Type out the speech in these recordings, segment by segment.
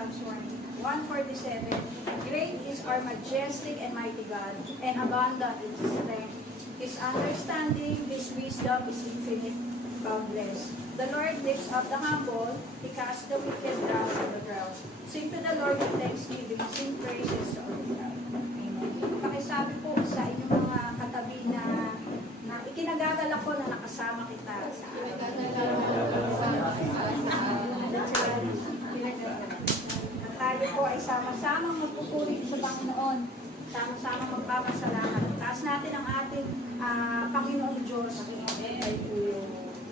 Psalms 147. Great is our majestic and mighty God, and abundant in His strength. His understanding, His wisdom is infinite, boundless. The Lord lifts up the humble, He casts the wicked down to the ground. Sing to the Lord with thanksgiving, sing praises to our God. Amen. Pakisabi po sa inyong mga katabi na ikinagagala ko na nakasama kita sa at tayo po ay sama-samang magpupuri sa Panginoon, sama-samang magpapasalamat. Taas natin ang ating Panginoong Diyos.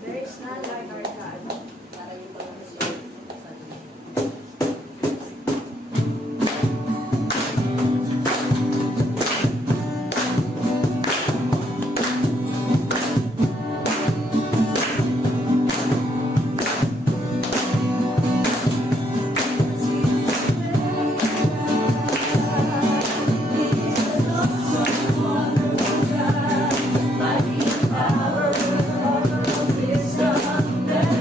There is none like our God. Mighty power, all of wisdom.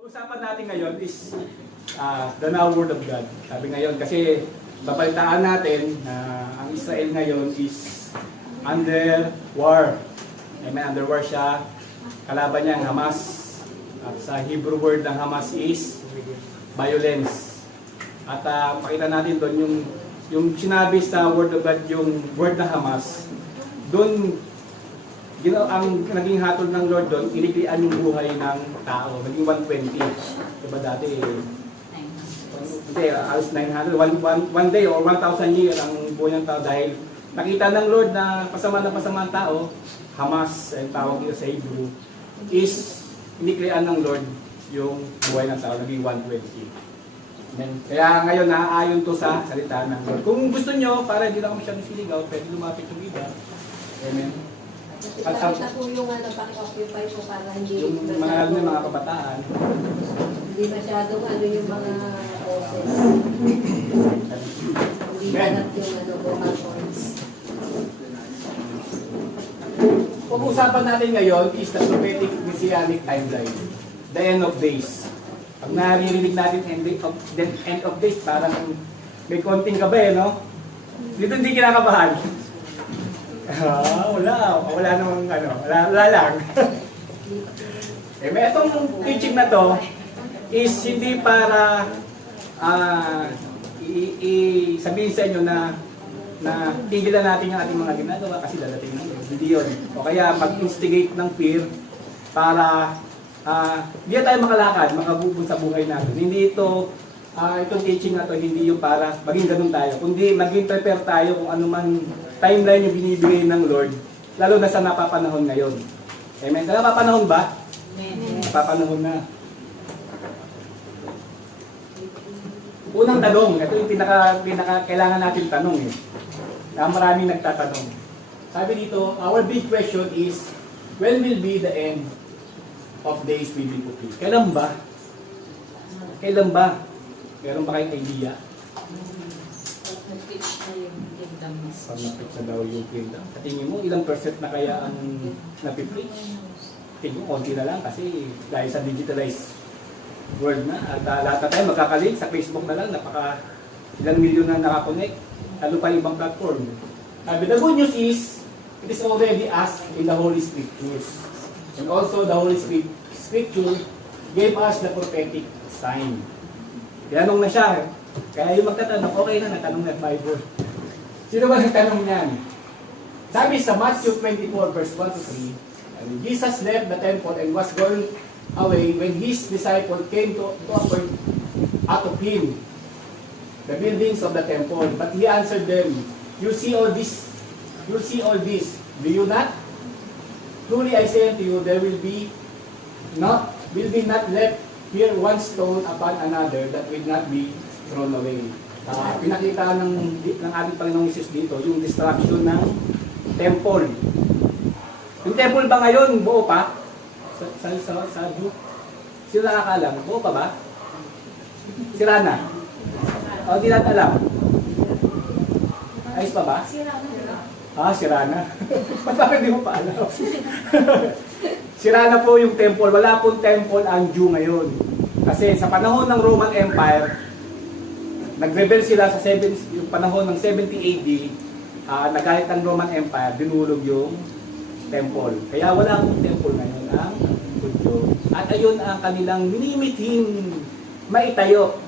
Usapan natin ngayon is the now word of God. Sabi ngayon kasi babalitaan natin na ang Israel ngayon is under war. Amen, under war siya. Kalaban niya ang Hamas. At sa Hebrew word ng Hamas is violence. At pakita natin doon yung sinabi sa word of God, yung word ng Hamas. Doon ang naging hatol ng Lord doon, iniklian yung buhay ng tao. Naging 120. Diba dati, hindi, alas 900, one day or 1,000 year ang buhay ng tao dahil nakita ng Lord na pasama ang tao, Hamas, ang tawag dito sa Hebrew, is iniklian ng Lord yung buhay ng tao, naging 120. Amen. Kaya ngayon, naaayon to sa salita ng Lord. Kung gusto nyo, para hindi lang masyadong siligaw, pwede lumapit yung iba. Amen. At na po yung paki-occupy po para hindi Yung mga kabataan. Hindi masyadong yung mga office. Hindi hanap yung vocal cords. Pag-usapan natin ngayon is the prophetic messianic timeline. The end of days. Pag naririnig natin end of days, parang may konting kaba no? Dito hindi kinakabahan. Wala namang wala lang. May itong teaching na to is hindi para sabihin sa inyo na tigilan natin yung ating mga ginagawa kasi dadating na yun. Hindi yun. O kaya mag-instigate ng fear para hindi tayo makalakad, makabubun sa buhay natin. Hindi ito, itong teaching na to, hindi yung para maging ganun tayo. Kundi maging prepare tayo kung ano man timeline yung binibigay ng Lord, lalo na sa napapanahon ngayon. Amen? Napapanahon ba? Amen. Napapanahon na. Unang tanong, ito yung pinaka kailangan natin tanong eh. Na maraming nagtatanong. Sabi dito, our big question is, when will be the end of days biblically? Kailan ba? Kailan ba? Meron ba kayong idea? Pag na-preach na daw yung kingdom. Sa tingin mo, ilang percent na kaya ang napipreach? Tingin mo, konti na lang kasi dahil sa digitalized world na. At lahat na tayo magkakalink sa Facebook na lang, ilang milyon na nakakonect. Lalo pa ibang platform. The good news is, it is already asked in the Holy Scriptures. And also the Holy Scripture gave us the prophetic sign. Tinanong na siya. Kaya yung magtatanong, okay na, natanong na Bible. Sino ba nagtanong niyan? Sabi sa Matthew 24 verse 1 to 3, and Jesus left the temple and was going away when his disciple came to offer out of him the buildings of the temple. But he answered them, You see all this? Do you not? Truly I say unto you, there will be not left here one stone upon another that will not be thrown away. Pinakita ng ating Panginoong Hesus dito, yung destruction ng temple. Yung temple ba ngayon, buo pa? Sa Jew? Sila nakakalam, buo pa ba? Sira na? O, di natin alam. Ayos pa ba? Sira Sira na. Bakit di mo pa alam? Sira na po yung temple. Wala pong temple ang Jew ngayon. Kasi sa panahon ng Roman Empire, nag-rebel sila sa yung panahon ng 70 AD, nagalit ng Roman Empire, dinulog yung temple. Kaya wala akong temple ngayon ang Hudyo. At ayun ang kanilang minimithing maitayo.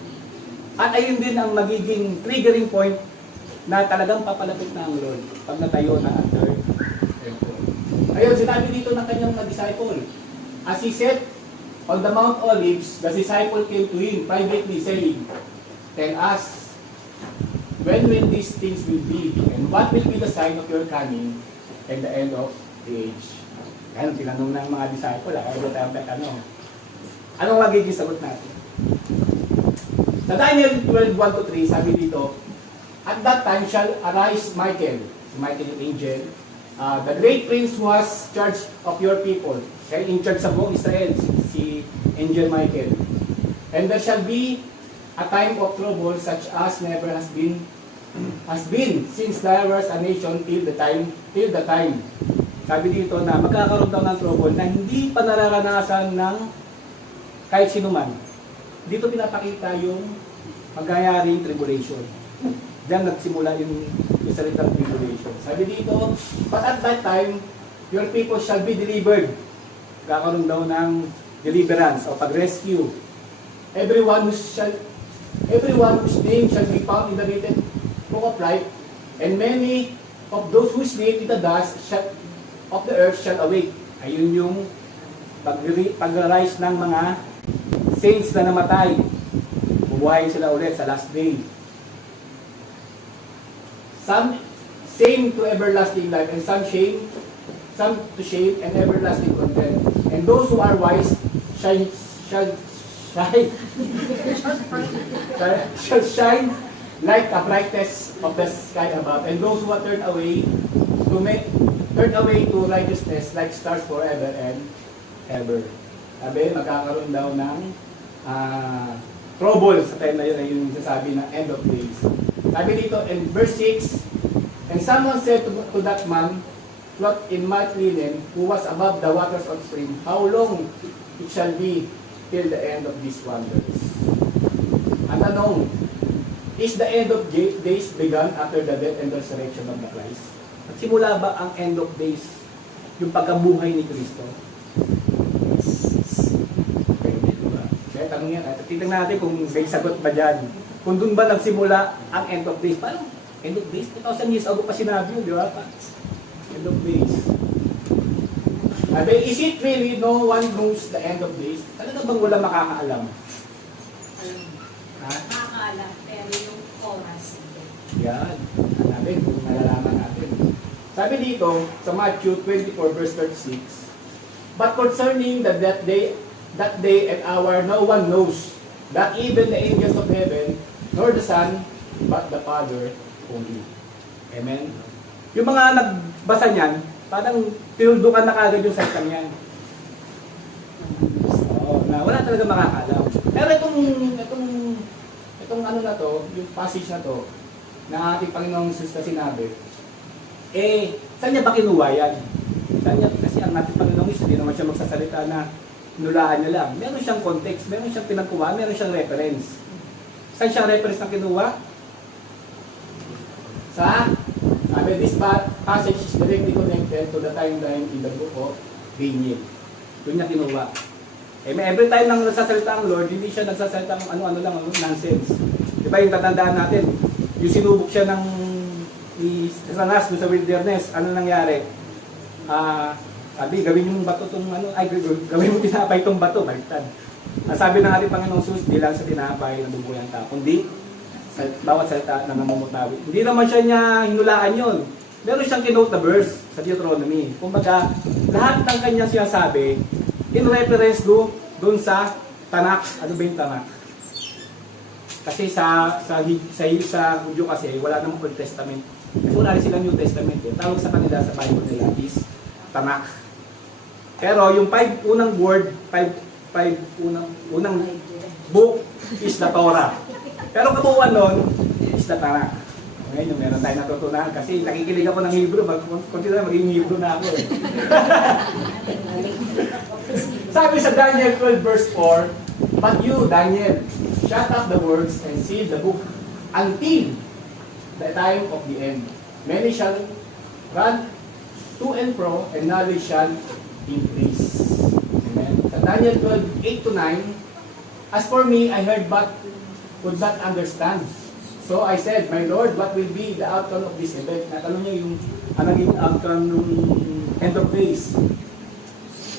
At ayun din ang magiging triggering point na talagang papalapit na ang Lord pag natayo na ang third temple. Ayun, sinabi dito ng kanyang mga disciple. As he sat on the Mount Olives, the disciple came to him privately saying, Tell us, when will these things will be, and what will be the sign of your coming and the end of the age? Kaya tinanong ng mga disciple, kaya doon tayo tanong. Anong magiging sagot natin? Sa Daniel 12:1-3, sabi dito, At that time shall arise Michael yung angel, the great prince who has charge of your people. Kaya in charge sa buong Israel, si Angel Michael. And there shall be a time of trouble such as never has been since there was a nation till the time. Sabi dito na magkakaroon daw ng trouble na hindi pa nararanasan ng kahit sino man. Dito pinapakita yung magyayaring tribulation. Diyan nagsimula yung salitang tribulation. Sabi dito, but at that time, your people shall be delivered. Kakaroon daw ng deliverance o pag-rescue. Everyone whose name shall be found in the written book of life, and many of those whose name in the dust of the earth shall awake. Ayun yung pag-rise ng mga saints na namatay. Bubuhayin sila ulit sa last day. Some same to everlasting life, and some to shame and everlasting content. And those who are wise shall shine like the brightness of the sky above. And those who are turned away to righteousness like stars forever and ever. Sabi, magkakaroon daw ng trouble sa time na yun, ay yung sasabi ng end of days. Sabi dito in verse 6, and someone said to that man, clothed in white linen, who was above the waters of spring, how long it shall be till the end of these wonders? Ang tanong, is the end of days begun after the death and resurrection of the Christ? Nagsimula ba ang end of days, yung pagkabuhay ni Kristo? Okay, diba? Kaya tanong yan, titignan natin kung may sagot ba dyan. Kung doon ba nagsimula ang end of days? Paano? End of days? 2,000 years ago pa sinabi yun, di ba? End of days. Is it really no one knows the end of days? Talaga bang wala makakaalam? Ha? Nakakaalam, pero yung oras. Yan. Natin, kung nalalaman natin. Sabi dito, sa Matthew 24 verse 36, but concerning that day and hour, no one knows, not even the angels of heaven, nor the Son, but the Father only. Amen? Yung mga nagbasa niyan, parang tinuldukan na kagad yung salitang yan. So, na wala talaga makakaalam. Pero itong ano na to, yung passage na to, na ating Panginoong Jesus na sinabi, saan niya ba kinuha yan? Saan niya? Kasi ang ating Panginoong Jesus, hindi naman siya magsasalita na nulaan niya lang. Meron siyang context, meron siyang pinagkuha, meron siyang reference. Saan siyang reference na kinuha? This passage is directly connected to the timeline in the book of Daniel. Doon niya kinuha. Every time nang nagsasalita ang Lord, hindi siya nagsasalita ng ano-ano lang, nonsense. Di ba yung tatandaan natin? Yung sinubok siya ng Sanas sa wilderness, ano nangyari? Sabi, gawin yung bato itong gawin mo tinapay itong bato, baliktad. Sabi ng ating Panginoong Jesus, di lang sa tinapay na bubuhay ang tao, kundi sa bawat salita na namumutawi. Hindi naman siya niya hinulaan yun. Meron siyang kinote na verse sa Deuteronomy. Kumbaga, lahat ng kanyang sinasabi, in reference doon sa Tanakh. Ano ba yung Tanakh? Kasi sa Hudyo kasi, wala namang Old Testament. Kasi wala rin silang New Testament. Tawag sa kanila sa Bible nila is Tanakh. Pero yung 5 unang word, 5 unang book is the Torah. Pero kabuuan nun is the Tanakh. Ngayon, meron tayo natutunan kasi nakikinig ako ng Hebrew. Kunti na magiging Hebrew na ako. Sabi sa Daniel 12 verse 4, but you, Daniel, shut up the words and seal the book until the time of the end. Many shall run to and fro, and knowledge shall increase. Amen. Sa Daniel 12, 8 to 9, as for me, I heard but could not understand. So I said, my Lord, what will be the outcome of this event? Natanong niya yung naging outcome ng end of days.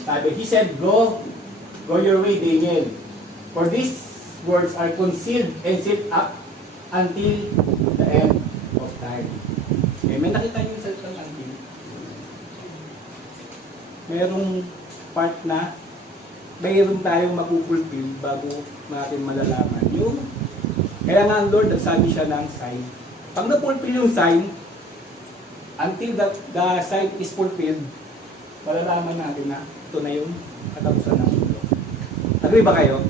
Sabi, he said, go your way, Daniel. For these words are concealed and sealed up until the end of time. May nakita niyo sa salitang until. Merong part na mayroon tayong mapupulfill bago natin malalaman. Kaya nga ang Lord, nagsabi siya ng sign. Pag napulfill yung sign, until the sign is fulfilled, malalaman natin na ito na yung katapusan ng mundo. Agree ba kayo?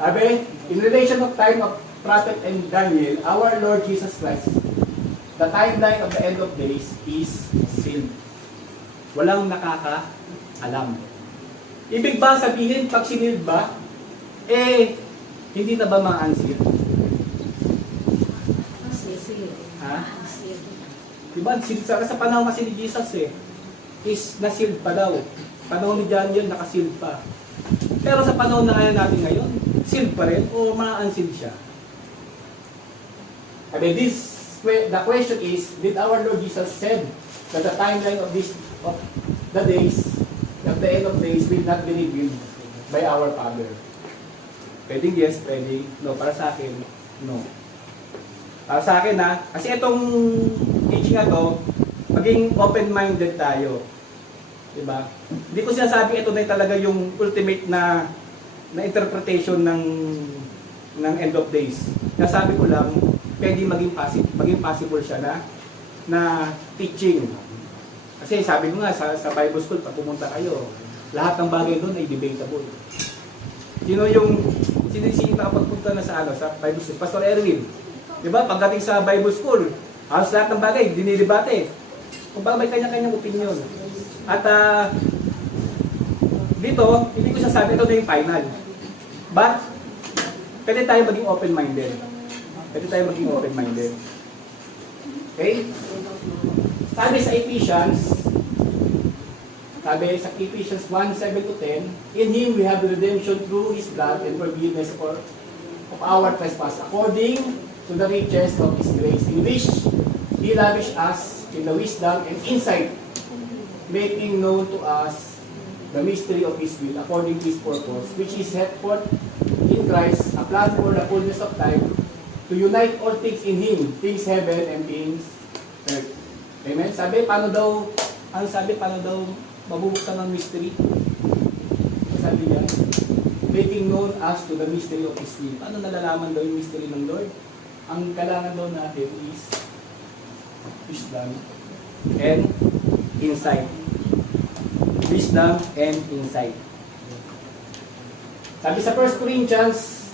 Sabi, in relation of time of prophet and Daniel, our Lord Jesus Christ, the timeline of the end of days is sealed. Walang nakakaalam. Ibig ba sabihin, pag siniled ba, hindi na ba ma-unsealed? Sige. Ha? Diba, sa panahon kasi ni Jesus is na-sealed pa daw. Panahon ni Daniel, naka-sealed pa. Pero sa panahon na ngayon natin ngayon, sealed pa rin o ma-unsealed siya? Okay, the question is, did our Lord Jesus said that the timeline of the days, at the end of days, will not be revealed by our Father? Pwedeng yes, pwedeng no. Para sa akin, no. Para sa akin kasi itong teaching na to, maging open-minded tayo. Diba? Hindi ko sinasabi ito na talaga yung ultimate na interpretation ng end of days. Nasabi ko lang, pwede maging possible siya na teaching. Kasi sabi ko nga sa Bible school, pag pumunta kayo, lahat ng bagay doon ay debatable. Sino nakapagpunta na sa Bible school? Pastor Erwin. Diba? Pagdating sa Bible school, halos lahat ng bagay, dinidebate. Kung ba may kanya-kanyang opinion. At dito, hindi ko sasabi ito na yung final. But, pwede tayo maging open-minded. Okay? Sabi sa Ephesians 1:7-10, in Him we have the redemption through His blood and forgiveness of our trespass, according to the riches of His grace, in which He lavished us in the wisdom and insight, making known to us the mystery of His will, according to His purpose, which is set forth in Christ, a plan for the fullness of time, to unite all things in Him, things heaven and things earth. Amen? Paano daw mabubuksan ng mystery? Sabi niya, making known us to the mystery of His will. Paano nalalaman daw yung mystery ng Lord? Ang kailangan daw natin is wisdom and insight. Wisdom and insight. Sabi sa 1 Corinthians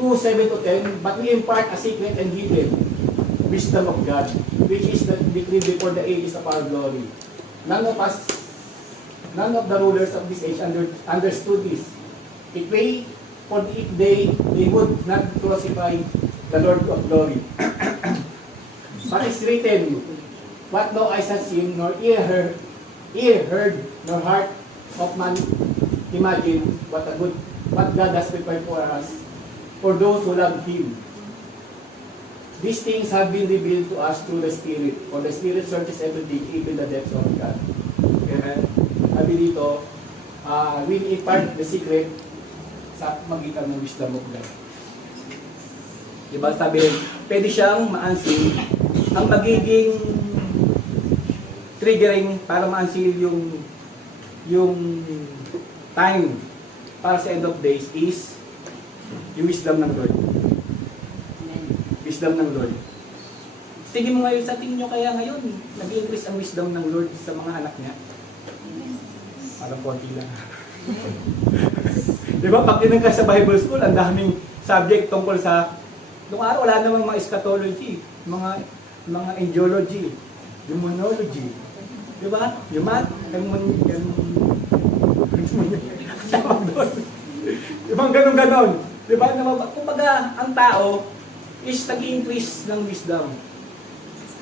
2:7-10, but we impart a secret and hidden wisdom of God, which is the decreed before the ages of our glory. None of the rulers of this age understood this. If they would not crucify the Lord of glory. But it's written, what no eyes has seen, nor ear heard, nor heart of man imagine what God has prepared for us, for those who love Him. These things have been revealed to us through the Spirit, for the Spirit searches everything, even the depths of God. Amen? Sabi dito, will impart the secret sa magitan ng wisdom of God. Diba sabi, pwede siyang ma-unseal. Ang magiging triggering para ma-unseal yung time para sa end of days is yung wisdom ng Lord. Wisdom ng Lord. Tingin mo ngayon, sa tingin nyo kaya ngayon, nag-increase ang wisdom ng Lord sa mga anak niya? Parang konti lang. Diba, pag tinang ka sa Bible school, ang daming subject tungkol sa, noong araw, wala namang mga eschatology, mga angelology, demonology. Diba? Yung math, diba, ganun-ganon. Diba? Kumbaga, ang tao is nag-increase ng wisdom.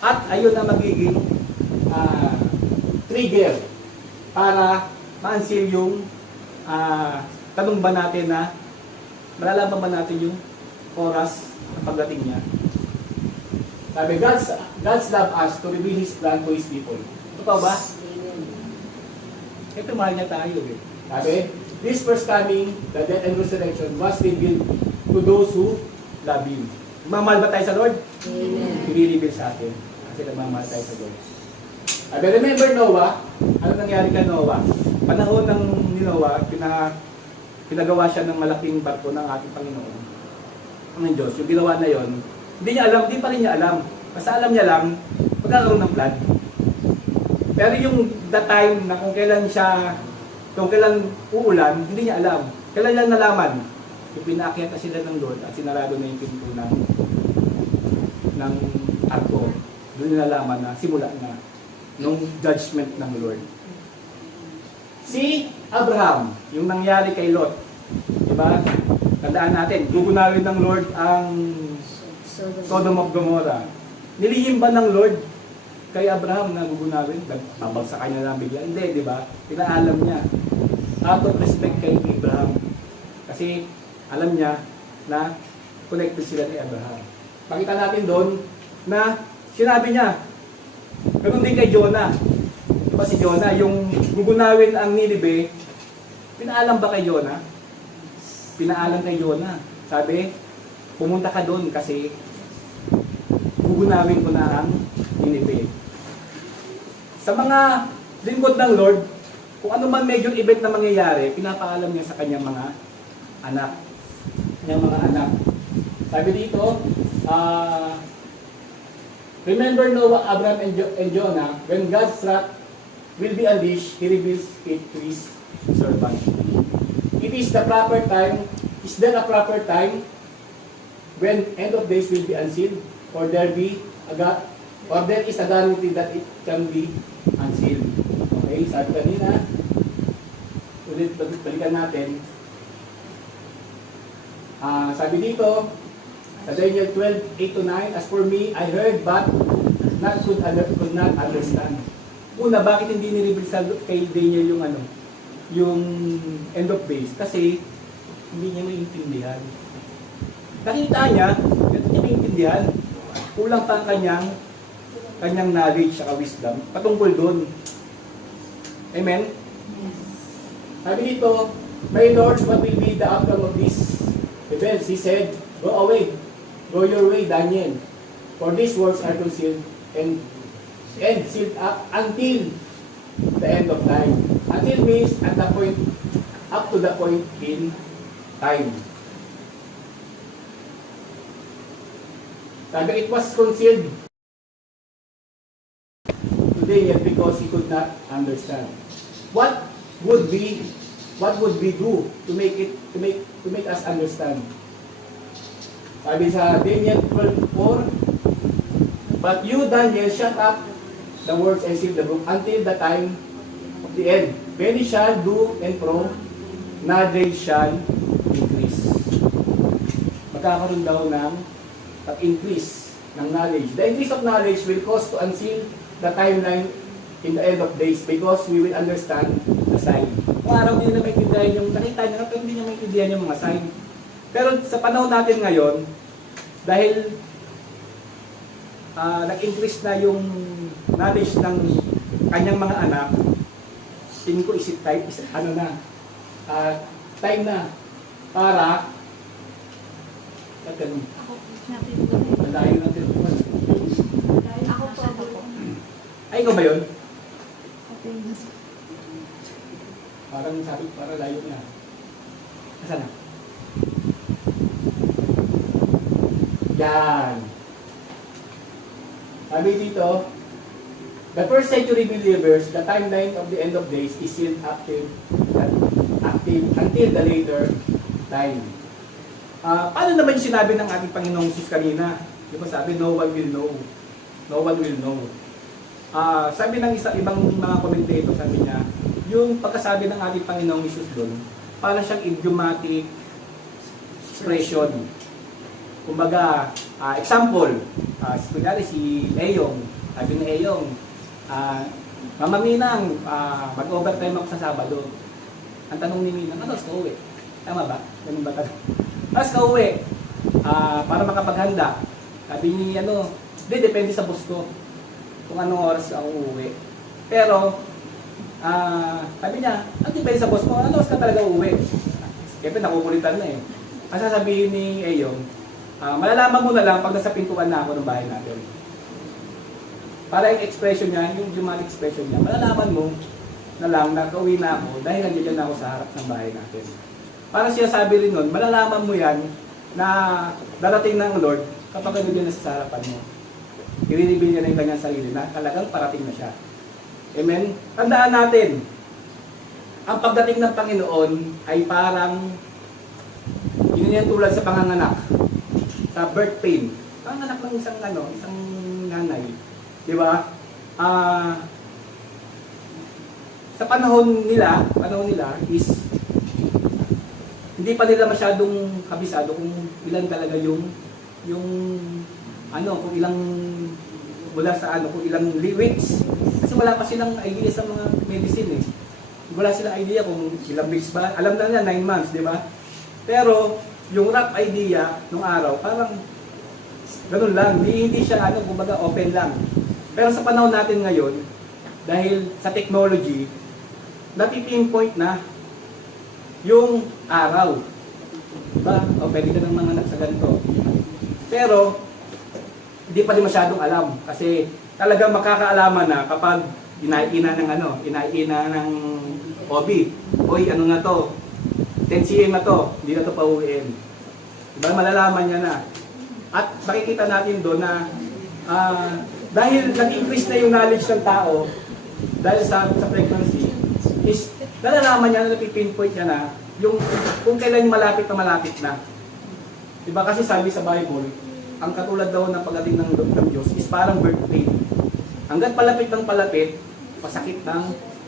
At ayun na magiging trigger para ma-unseal yung tanong ba natin na malalaman ba natin yung oras ng pagdating niya. Sabi, God's love us to reveal His plan to His people. Totoo ba? Ito mahal niya tayo Sabi, this first coming, the death and resurrection was revealed to those who love Him. Mamahal ba tayo sa Lord? Amen. I-reveal sa atin. Kasi nagmamahal tayo sa Lord. Sabi, remember Noah? Ano nangyari kay Noah? Panahon ni Noah, pinagawa siya ng malaking barko ng ating Panginoon. Ang Diyos, yung ginawa na yon, hindi pa rin niya alam. Basta alam niya lang, magkakaroon ng flood. Pero yung the time na kung kailan uulan, hindi niya alam. Kailan niya nalaman? Yung pinaakyat na sila ng Lord at sinarado na yung pinto ng arko. Doon niya nalaman na simula na nung judgment ng Lord. Si Abraham, yung nangyari kay Lot, diba? Tandaan natin, gugunawin ng Lord ang Sodom of Gomorrah. Nilihim ba ng Lord kay Abraham na gugunawin? Babagsakan niya lang bigla. Hindi, di ba? Pinaalam niya. Out of respect kay Abraham. Kasi alam niya na connected sila ni Abraham. Pakita natin doon na sinabi niya, ganun din kay Jonah. Diba si Jonah, yung gugunawin ang Ninive, pinaalam ba kay Jonah? Pinaalam kay Jonah. Sabi, pumunta ka doon kasi gugunawin ko na ang Ninive. Sa mga lingkod ng Lord, kung ano man medyo event na mangyayari, pinapaalam niya sa kanyang mga anak. Kanyang mga anak. Sabi dito, remember Noah, Abraham, and Jonah, when God's wrath will be unleashed, He reveals it to His servant. It is the proper time. Is there a proper time when end of days will be unsealed, or there is a guarantee that it can be unsealed? Okay, sabi kanina, ulit balikan natin. Sabi dito, sa Daniel 12:8-9, as for me, I heard but could not understand. Una, bakit hindi ni-reveal kay Daniel yung end of days? Kasi hindi niya maintindihan. Nakita niya, hindi niya maintindihan. Kulang pa ang kanyang knowledge at wisdom patungkol doon. Amen? Sabi dito, my Lord, what will be the outcome of this events? He said, go away. Go your way, Daniel. For these words are concealed and sealed up until the end of time. Until means at the point, up to the point in time. Sabi, it was concealed to Daniel because he could not understand. What would we do to make us understand? Sabi sa Daniel 12:4, but you, Daniel, shut up the words and seal the book until the time of the end. Many shall do and fro, knowledge shall increase. Magkakaroon daw ng increase ng knowledge. The increase of knowledge will cause to unseal the timeline in the end of days because we will understand the sign. Kung araw hindi na maintindihan yung nakita niya, pero hindi niya maintindihan yung mga sign. Pero sa panahon natin ngayon, dahil nag-increase na yung knowledge ng kanyang mga anak, tingin ko time na para ganun. Malayo ng telepono. Ako po. Ay, ikaw ba yun? Parang sabi, para layo na. Nasaan na? Yan. Sabi dito, the first century believers, the timeline of the end of days is still active until the later time. Paano naman yung sinabi ng ating Panginoong Jesus kanina? Di ba sabi, no one will know. No one will know. Sabi ng ibang mga commentator, sabi niya, yung pagkasabi ng ating Panginoong Jesus doon, para siyang idiomatic expression. Kumbaga, example, kunyari si Eyong, sabi ni Eyong, Mama Minang, mag-overtime ako sa Sabado. Ang tanong ni Minang, ano, ka uwi? Tama ba? Ganun ba tanong? Tapos ka uwi, para makapaghanda. Sabi ni, depende sa boss ko kung anong oras ako uuwi. Pero, sabi niya, depende sa boss mo, anong oras ka talaga uuwi? Siyempre, nakukulitan na eh. Ang sasabihin ni Eyong, malalaman mo na lang pag nasa pintuan na ako ng bahay natin. Para yung expression niya, yung dramatic expression niya, malalaman mo na lang na kauwi na ako dahil nandiyan na ako sa harap ng bahay natin. Parang siya sabi rin nun, malalaman mo yan na darating ng Lord kapag nandiyan na sa harapan mo. I-reveal niya na yung kanyang sarili na talagang parating na siya. Amen? Tandaan natin, ang pagdating ng Panginoon ay parang yun yan tulad sa panganganak, sa birth pain. Panganganak ng isang nanay. Di ba? sa panahon nila is hindi pa nila masyadong kabisado kung ilan talaga yung kung ilang mula sa kung ilang weeks. Kasi wala pa silang idea sa mga medicine eh. Wala silang idea kung ilang weeks ba. Alam na nila 9 months, di ba? Pero yung rough idea nung araw, parang ganun lang. Hindi siya kumbaga open lang. Pero sa panahon natin ngayon, dahil sa technology, napipinpoint na yung araw. Diba? O pwede ka ng mga anak sa ganito. Pero, hindi pa rin masyadong alam. Kasi talagang makakaalaman na kapag inaina ng OB. Oy, ano na to? 10 cm na to. Hindi na to pauwiin. Diba? Malalaman niya na. At makikita natin doon na dahil nag-increase na yung knowledge ng tao dahil sa pregnancy, is nalalaman niya na napipinpoint niya na yung kung kailan malapit na. Diba kasi sabi sa Bible, ang katulad daw ng pagdating ng Diyos is parang birth pain. Hanggat palapit ng palapit, pasakit ng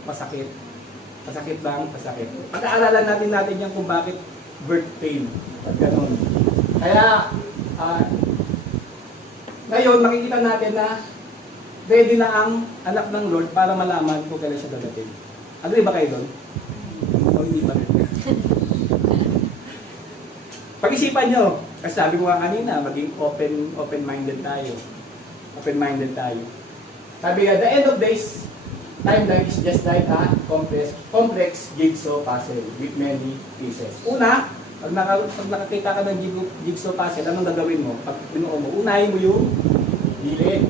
pasakit. Pasakit ng pasakit. Pag-aaralan natin yan kung bakit birth pain. At ganun. Kaya, ngayon makikita natin na ready na ang anak ng Lord para malaman kung kailan siya dadating. Agree ba kayo doon? O hindi pa rin? Pag-isipan nyo, kasi sabi ko nga kanina, maging open-minded tayo. Open-minded tayo. Sabi nga, the end of days, timeline is just like a complex jigsaw puzzle with many pieces. Una, pag nakakita ka ng jigsaw puzzle, anong gagawin mo? Pag binuo mo, unahin mo yung gilid.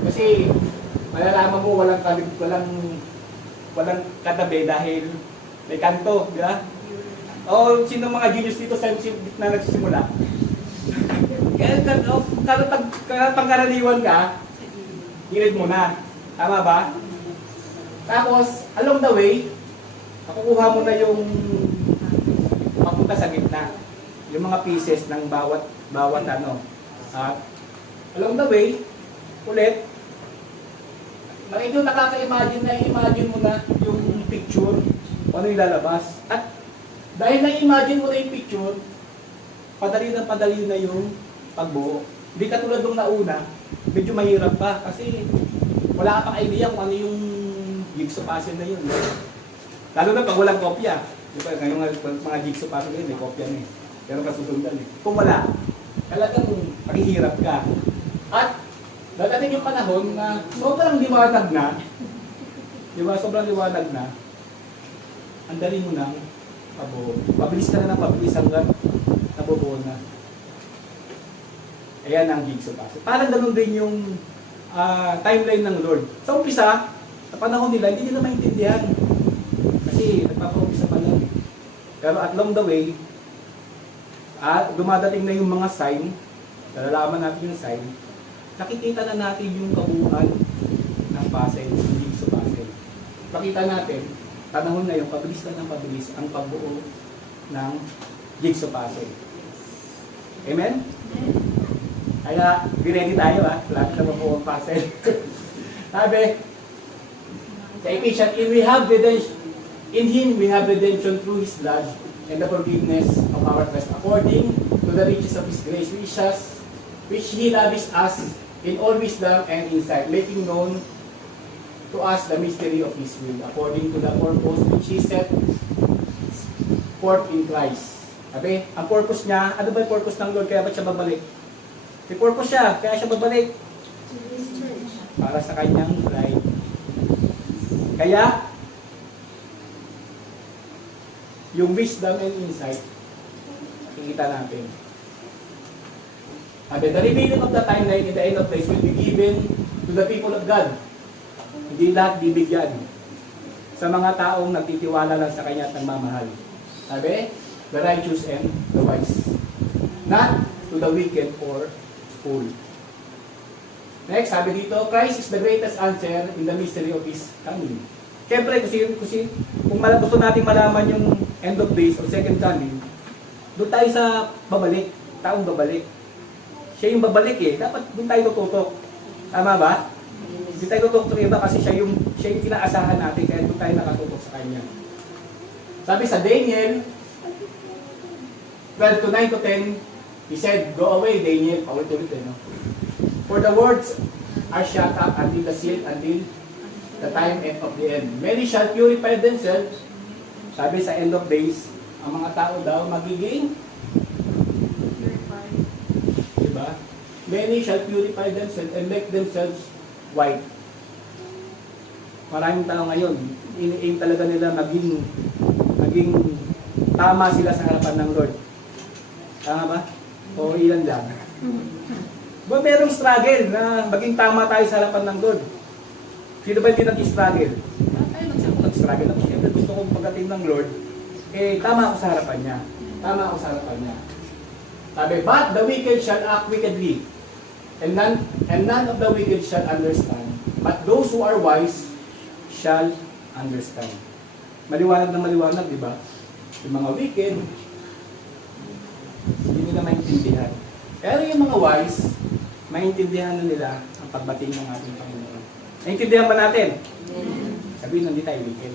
Kasi malalaman mo walang katabi dahil may kanto, di ba? O sino mga genius dito sa gitna nagsisimula? Kaya pag pangkaraniwan ka, gilid mo na. Tama ba? Tapos, along the way, makukuha mo na yung papunta sa gitna. Yung mga pieces ng bawat At along the way, ulit, nakaka-imagine mo na yung picture, ano yung lalabas. At dahil na-imagine mo na yung picture, padali na yung pagbuo. Hindi katulad nung nauna, medyo mahirap pa kasi wala ka pang idea kung ano yung jigsaw puzzle na yun. Lalo na pag walang kopya. Diba, ngayong mga jigsaw puzzle na yun, may kopya na eh. Pero kasusundan eh. Kung wala, talagang maghihirap ka. At dadating yung panahon na sobrang liwanag na, diba, sobrang liwanag na, ang dali mo nang pabuo. Pabilis ka na ng pabilis hanggang nabubuo na. Ayan ang jigsaw puzzle. Parang ganun din yung timeline ng Lord. Sa umpisa, sa panahon nila, hindi nila maintindihan. Kasi nagpapaumpisa pa lang. Pero along the way, dumadating na yung mga sign, nalalaman natin yung sign, nakikita na natin yung kabuuan ng puzzle, yung jigsaw puzzle. Pakita natin, panahon na yung pabilis na ng pabilis ang pagbuo ng jigsaw puzzle. Amen? Kaya, ready tayo lahat na mabuo ang puzzle. Sabi, sa Ephesians, in Him we have redemption through His blood and the forgiveness of our trespasses according to the riches of His grace, which He lavished us in all wisdom and insight, making known to us the mystery of His will, according to the purpose which He set forth in Christ. Sabi, ang purpose niya, ano ba yung purpose ng Lord? Kaya ba't siya babalik? May purpose siya, kaya siya babalik. Para sa kanyang bride. Kaya, yung wisdom and insight, nakikita natin. Sabi, the revealing of the timeline in the end of days will be given to the people of God. Hindi lahat bibigyan sa mga taong nagtitiwala lang sa Kanya at nagmamahal. Sabi, the righteous and the wise. Not to the wicked or fool. Next, sabi dito, Christ is the greatest answer in the mystery of His coming. Siyempre, kung gusto natin malaman yung end of days or second coming, doon tayo sa babalik, taong babalik. Siya yung babalik eh, dapat doon tayo tututok. Tama ba? Hindi tayo tutok sa iba kasi siya yung inaasahan natin, kaya doon tayo nakatutok sa kanya. Sabi sa Daniel 12 to 9 to 10, he said, "Go away, Daniel." Paulit-ulit no? "For the words are shut up until the seal, until the time of the end. Many shall purify themselves." Sabi sa end of days, ang mga tao daw magiging, diba? "Many shall purify themselves and make themselves white." Maraming tao ngayon, ini-aim talaga nila maging tama sila sa harapan ng Lord. Tama ba? O ilan lang? Ba merong struggle na maging tama tayo sa harapan ng Lord. Sino ba hindi nag-struggle? Tayo nag-struggle ako. Siyempre gusto kong pagdating ng Lord, tama ako sa harapan niya. Tama ako sa harapan niya. Sabi, "But the wicked shall act wickedly, and none of the wicked shall understand. But those who are wise shall understand." Maliwanag na maliwanag, di ba? Yung mga wicked, hindi nila maintindihan. Pero yung mga wise, maintindihan na nila ang pagbating ng ating Panginoon. Naintindihan ba natin? Sabihin, hindi tayo wicked.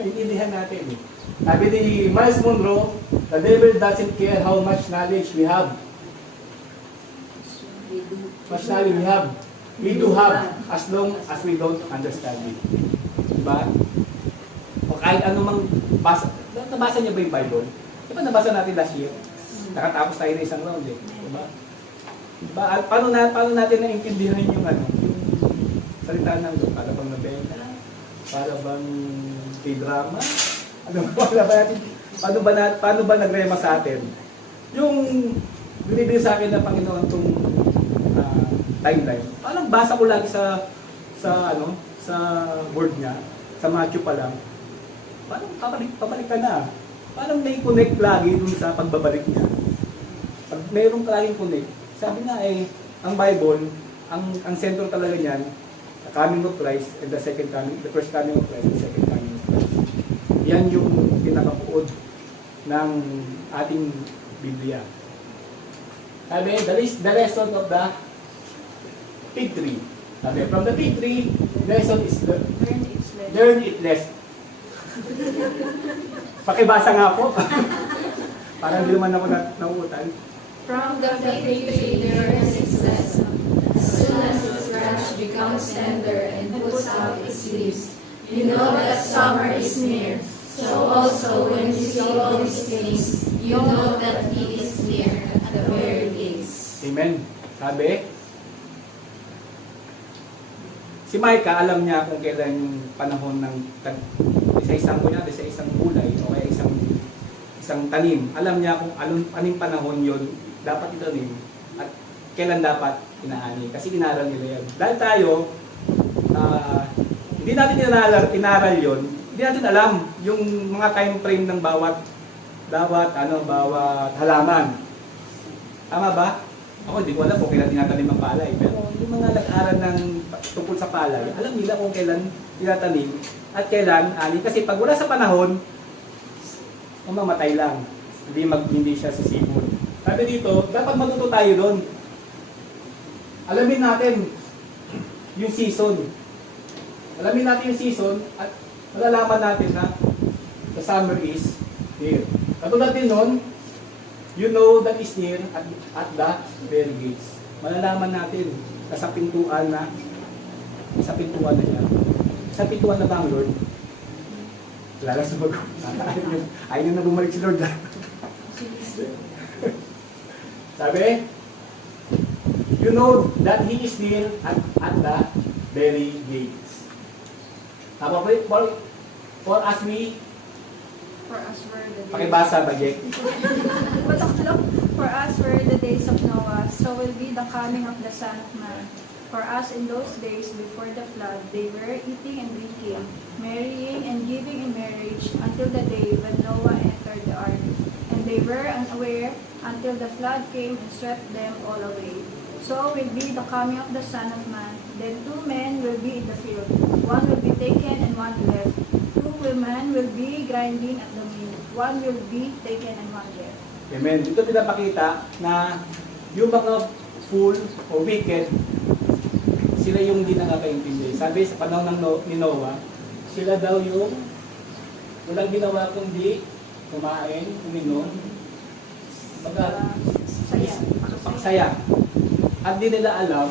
Naintindihan natin. Sabi ni Miles Monroe, "The devil doesn't care how much knowledge we have. Much knowledge we have. We do have, as long as we don't understand it." Diba? O kahit anumang basa. Nabasa niya ba yung Bible? Diba nabasa natin last year? Nakatapos tayo na isang round eh. Diba? Diba? Paano natin naintindihan yung yung salita ng Diyos? Para bang nabenta? Para bang K-drama? Paano ba nagrema sa atin? Yung binibigay sa akin ng Panginoon itong timeline. Parang basa ko lagi sa word niya, sa Matthew pa lang. Parang pabalik ka na. Parang may connect lagi dun sa pagbabalik niya. Pag mayroong laging connect, sabi nga ang Bible, ang sentro talaga niyan, the coming of Christ and the second coming, the first coming of Christ and the second coming of Christ. Yan yung pinakabuod ng ating Biblia. Sabi, the lesson of the fig tree. Sabi, from the fig tree, lesson is learn it less. Pakibasa nga po. Parang hindi naman ako nauutan. From the fig tree there is its lesson. As soon as its branch becomes tender and puts out its leaves, you know that summer is near. So also when you see all these things, you know that He is near at the very gates. Amen. Sabi, si Micah, alam niya kung kailan yung panahon ng sa isang gulay o kaya isang tanim. Alam niya kung anong panahon yon dapat itanim at kailan dapat inaani. Kasi inaral nila yan. Dahil tayo, hindi natin inaral yon, hindi natin alam yung mga time frame ng bawat halaman. Tama ba? Ako hindi ko alam kung kailan tinatanim ang palay. Pero yung mga nag-aral ng tungkol sa palay, alam nila kung kailan tinatanim at kailan ani. Kasi pag wala sa panahon, mamamatay lang. Hindi siya sisibol. Sabi dito, dapat matuto tayo doon. Alamin natin yung season. Alamin natin yung season at malalaman natin na the summer is here. Katulad din nun, you know that is near at the very gates. Malalaman natin na sa pintuan na niya. Sa pintuan na ba ang Lord? Lala sa bago. Ayaw na bumalik si Lord. Sabi, you know that He is near at the very gates. Tama po, for us were the days. Pakibasa ba, Jack? For us were the days of Noah, so will be the coming of the Son of Man. For us in those days before the flood, they were eating and drinking, marrying and giving in marriage until the day when Noah entered the ark. And they were unaware until the flood came and swept them all away. So will be the coming of the Son of Man. Then 2 men will be in the field, one will be taken and one left. 2 women will be grinding at the mill, one will be taken and one left. Amen. Dito pinapakita na yung mga fool o wicked, sila yung hindi nakakaintindi sabi sa panahon ni Noah, sila daw yung walang ginawa kundi kumain, uminom, pagsaya. At di nila alam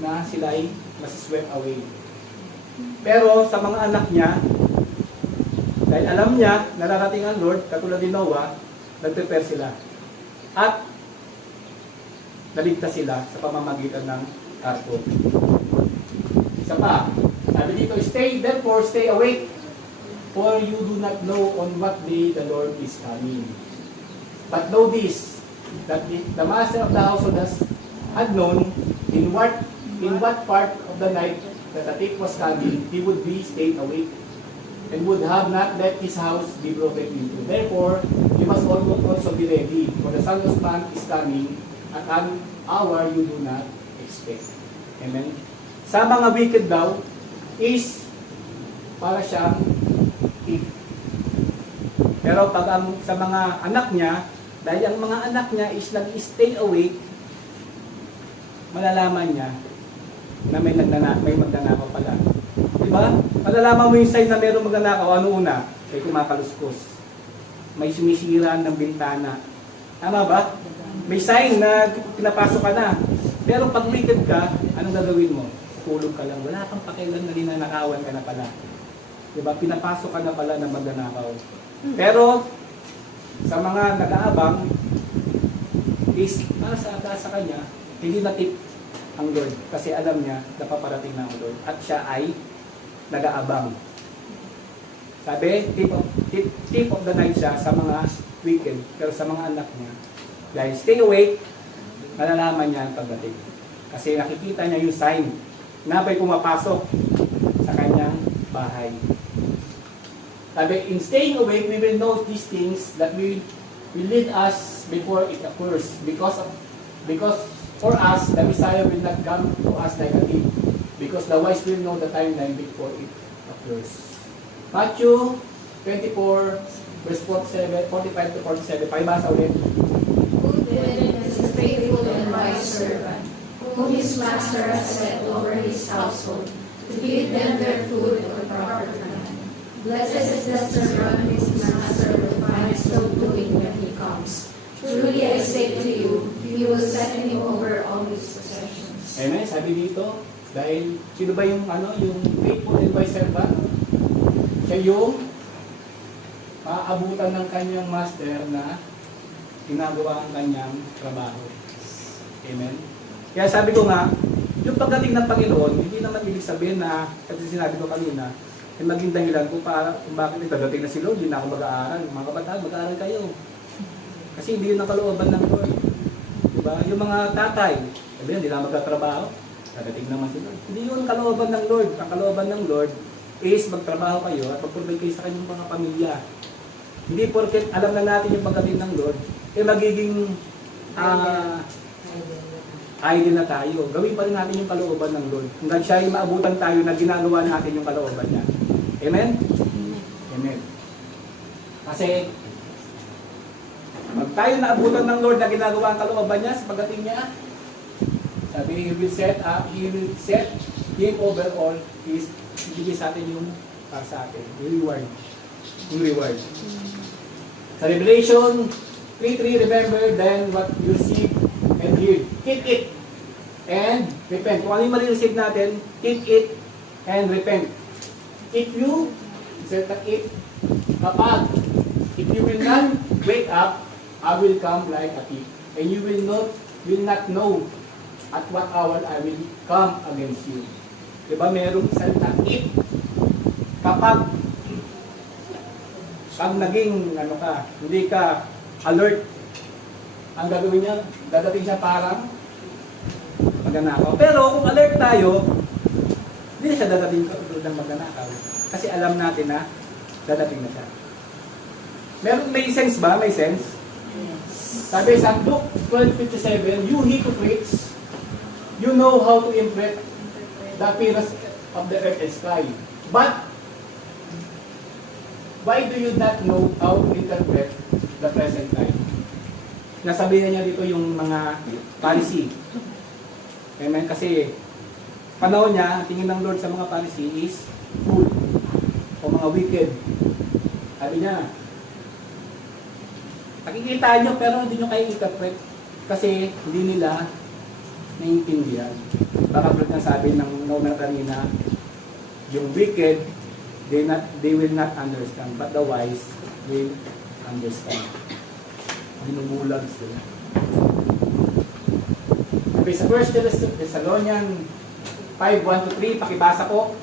na sila ay masiswept away. Pero sa mga anak niya, dahil alam niya, nararating ang Lord, katulad ni Noah, nag-prepare sila. At naligtas sila sa pamamagitan ng arko. Isa pa, sabi dito, therefore stay awake, for you do not know on what day the Lord is coming. But know this, that the master of the household had known in what part of the night that the thief was coming, he would be stayed awake, and would have not let his house be broken into. Therefore, you must also be ready, for the Son of Man is coming at an hour you do not expect. Amen? Sa mga wicked daw, is para siyang thief. Pero pag sa mga anak niya, dahil ang mga anak niya is nag-stay awake, malalaman niya na may magnanakaw pala. Diba? Malalaman mo yung sign na mayroong magnanakaw. Ano una? May kumakaluskos. May sumisira ng bintana. Tama ba? May sign na pinapasok ka na. Pero pag wicked ka, anong gagawin mo? Tulog ka lang. Wala kang pakialam na ninanakawan ka na pala. Diba? Pinapasok ka na pala ng magnanakaw. Pero, sa mga nag-aabang, is para sa kanya, hindi natip ang Lord. Kasi alam niya na paparating na ang Lord. At siya ay nag-aabang. Sabi, tip of the night siya sa mga wicked, pero sa mga anak niya, dahil stay awake, malalaman niya ang pagdating. Kasi nakikita niya yung sign na may pumapasok sa kanyang bahay. Sabi, in staying awake, we will know these things that will lead us before it occurs. Because for us, the Messiah will not come to us like a thief. Because the wise will know the timeline before it occurs. Matthew 24, verse 45 to 47. Paibasa ulit. Who then is a faithful and wise servant, whom his master has set over his household, to give them their food at the proper time. Blessed is the servant his master will find so doing when he comes. Truly I say to you, he will set him over all his possessions. Amen. Sabi dito, dahil sino ba yung faithful and wise servant? Siya yung maabutan ng kanyang master na ginagawa ang kanyang trabaho. Amen. Kaya sabi ko nga, yung pagdating ng Panginoon, hindi naman ibig sabihin na, kasi sinabi ko kanina, ay maging dahilan kung bakit dadating na si Lord, hindi na ako mag-aaral. Mga kabataan, mag-aaral kayo. Kasi hindi yun ang kalooban ng Lord. Diba? Yung mga tatay, sabi hindi na magtatrabaho, dadating naman si Lord. Hindi yun ang kalooban ng Lord. Ang kalooban ng Lord is magtrabaho kayo at mag-provide kayo sa kanyang mga pamilya. Hindi porket alam na natin yung pagdating ng Lord, magiging idol na tayo. Gawin pa rin natin yung kalooban ng Lord. Hanggang siya ay maabutan tayo na ginagawa natin yung kalooban niya. Amen? Amen. Kasi, pag tayo naabutan ng Lord na ginagawa ang kalooban niya sa pagdating niya, sabi, He will set Him over all. Ibigay sa atin yung para sa atin. Yung reward. Sa Revelation 3:3, remember then what you receive and hear. Keep it and repent. Kung ano yung marireceive natin, keep it and repent. If you will not wake up, I will come like a thief, and you will not know at what hour I will come against you. Diba merong salita, if, kapag naging hindi ka alert, ang gagawin niya, dadating siya parang magnanakaw. Pero kung alert tayo, hindi siya dadating ng magnanakaw. Kasi alam natin na dadating na siya. May sense ba? May sense? Sabi sa Luke 12:57, you hypocrites, you know how to interpret the appearance of the earth and sky. But, why do you not know how to interpret the present time? Nasabihan niya dito yung mga Pharisee. Amen? Kasi panahon niya, tingin ng Lord sa mga Pharisee is fool o mga wicked. Sabi niya, nakikita niyo pero hindi niyo kayo interpret kasi hindi nila naiintindihan. Baka tulad ng sabi ng nauna kanina, yung wicked, they will not understand, but the wise will understand. Binumulag sila. Okay, sa 1 Thessalonians 5:1-3, pakibasa po.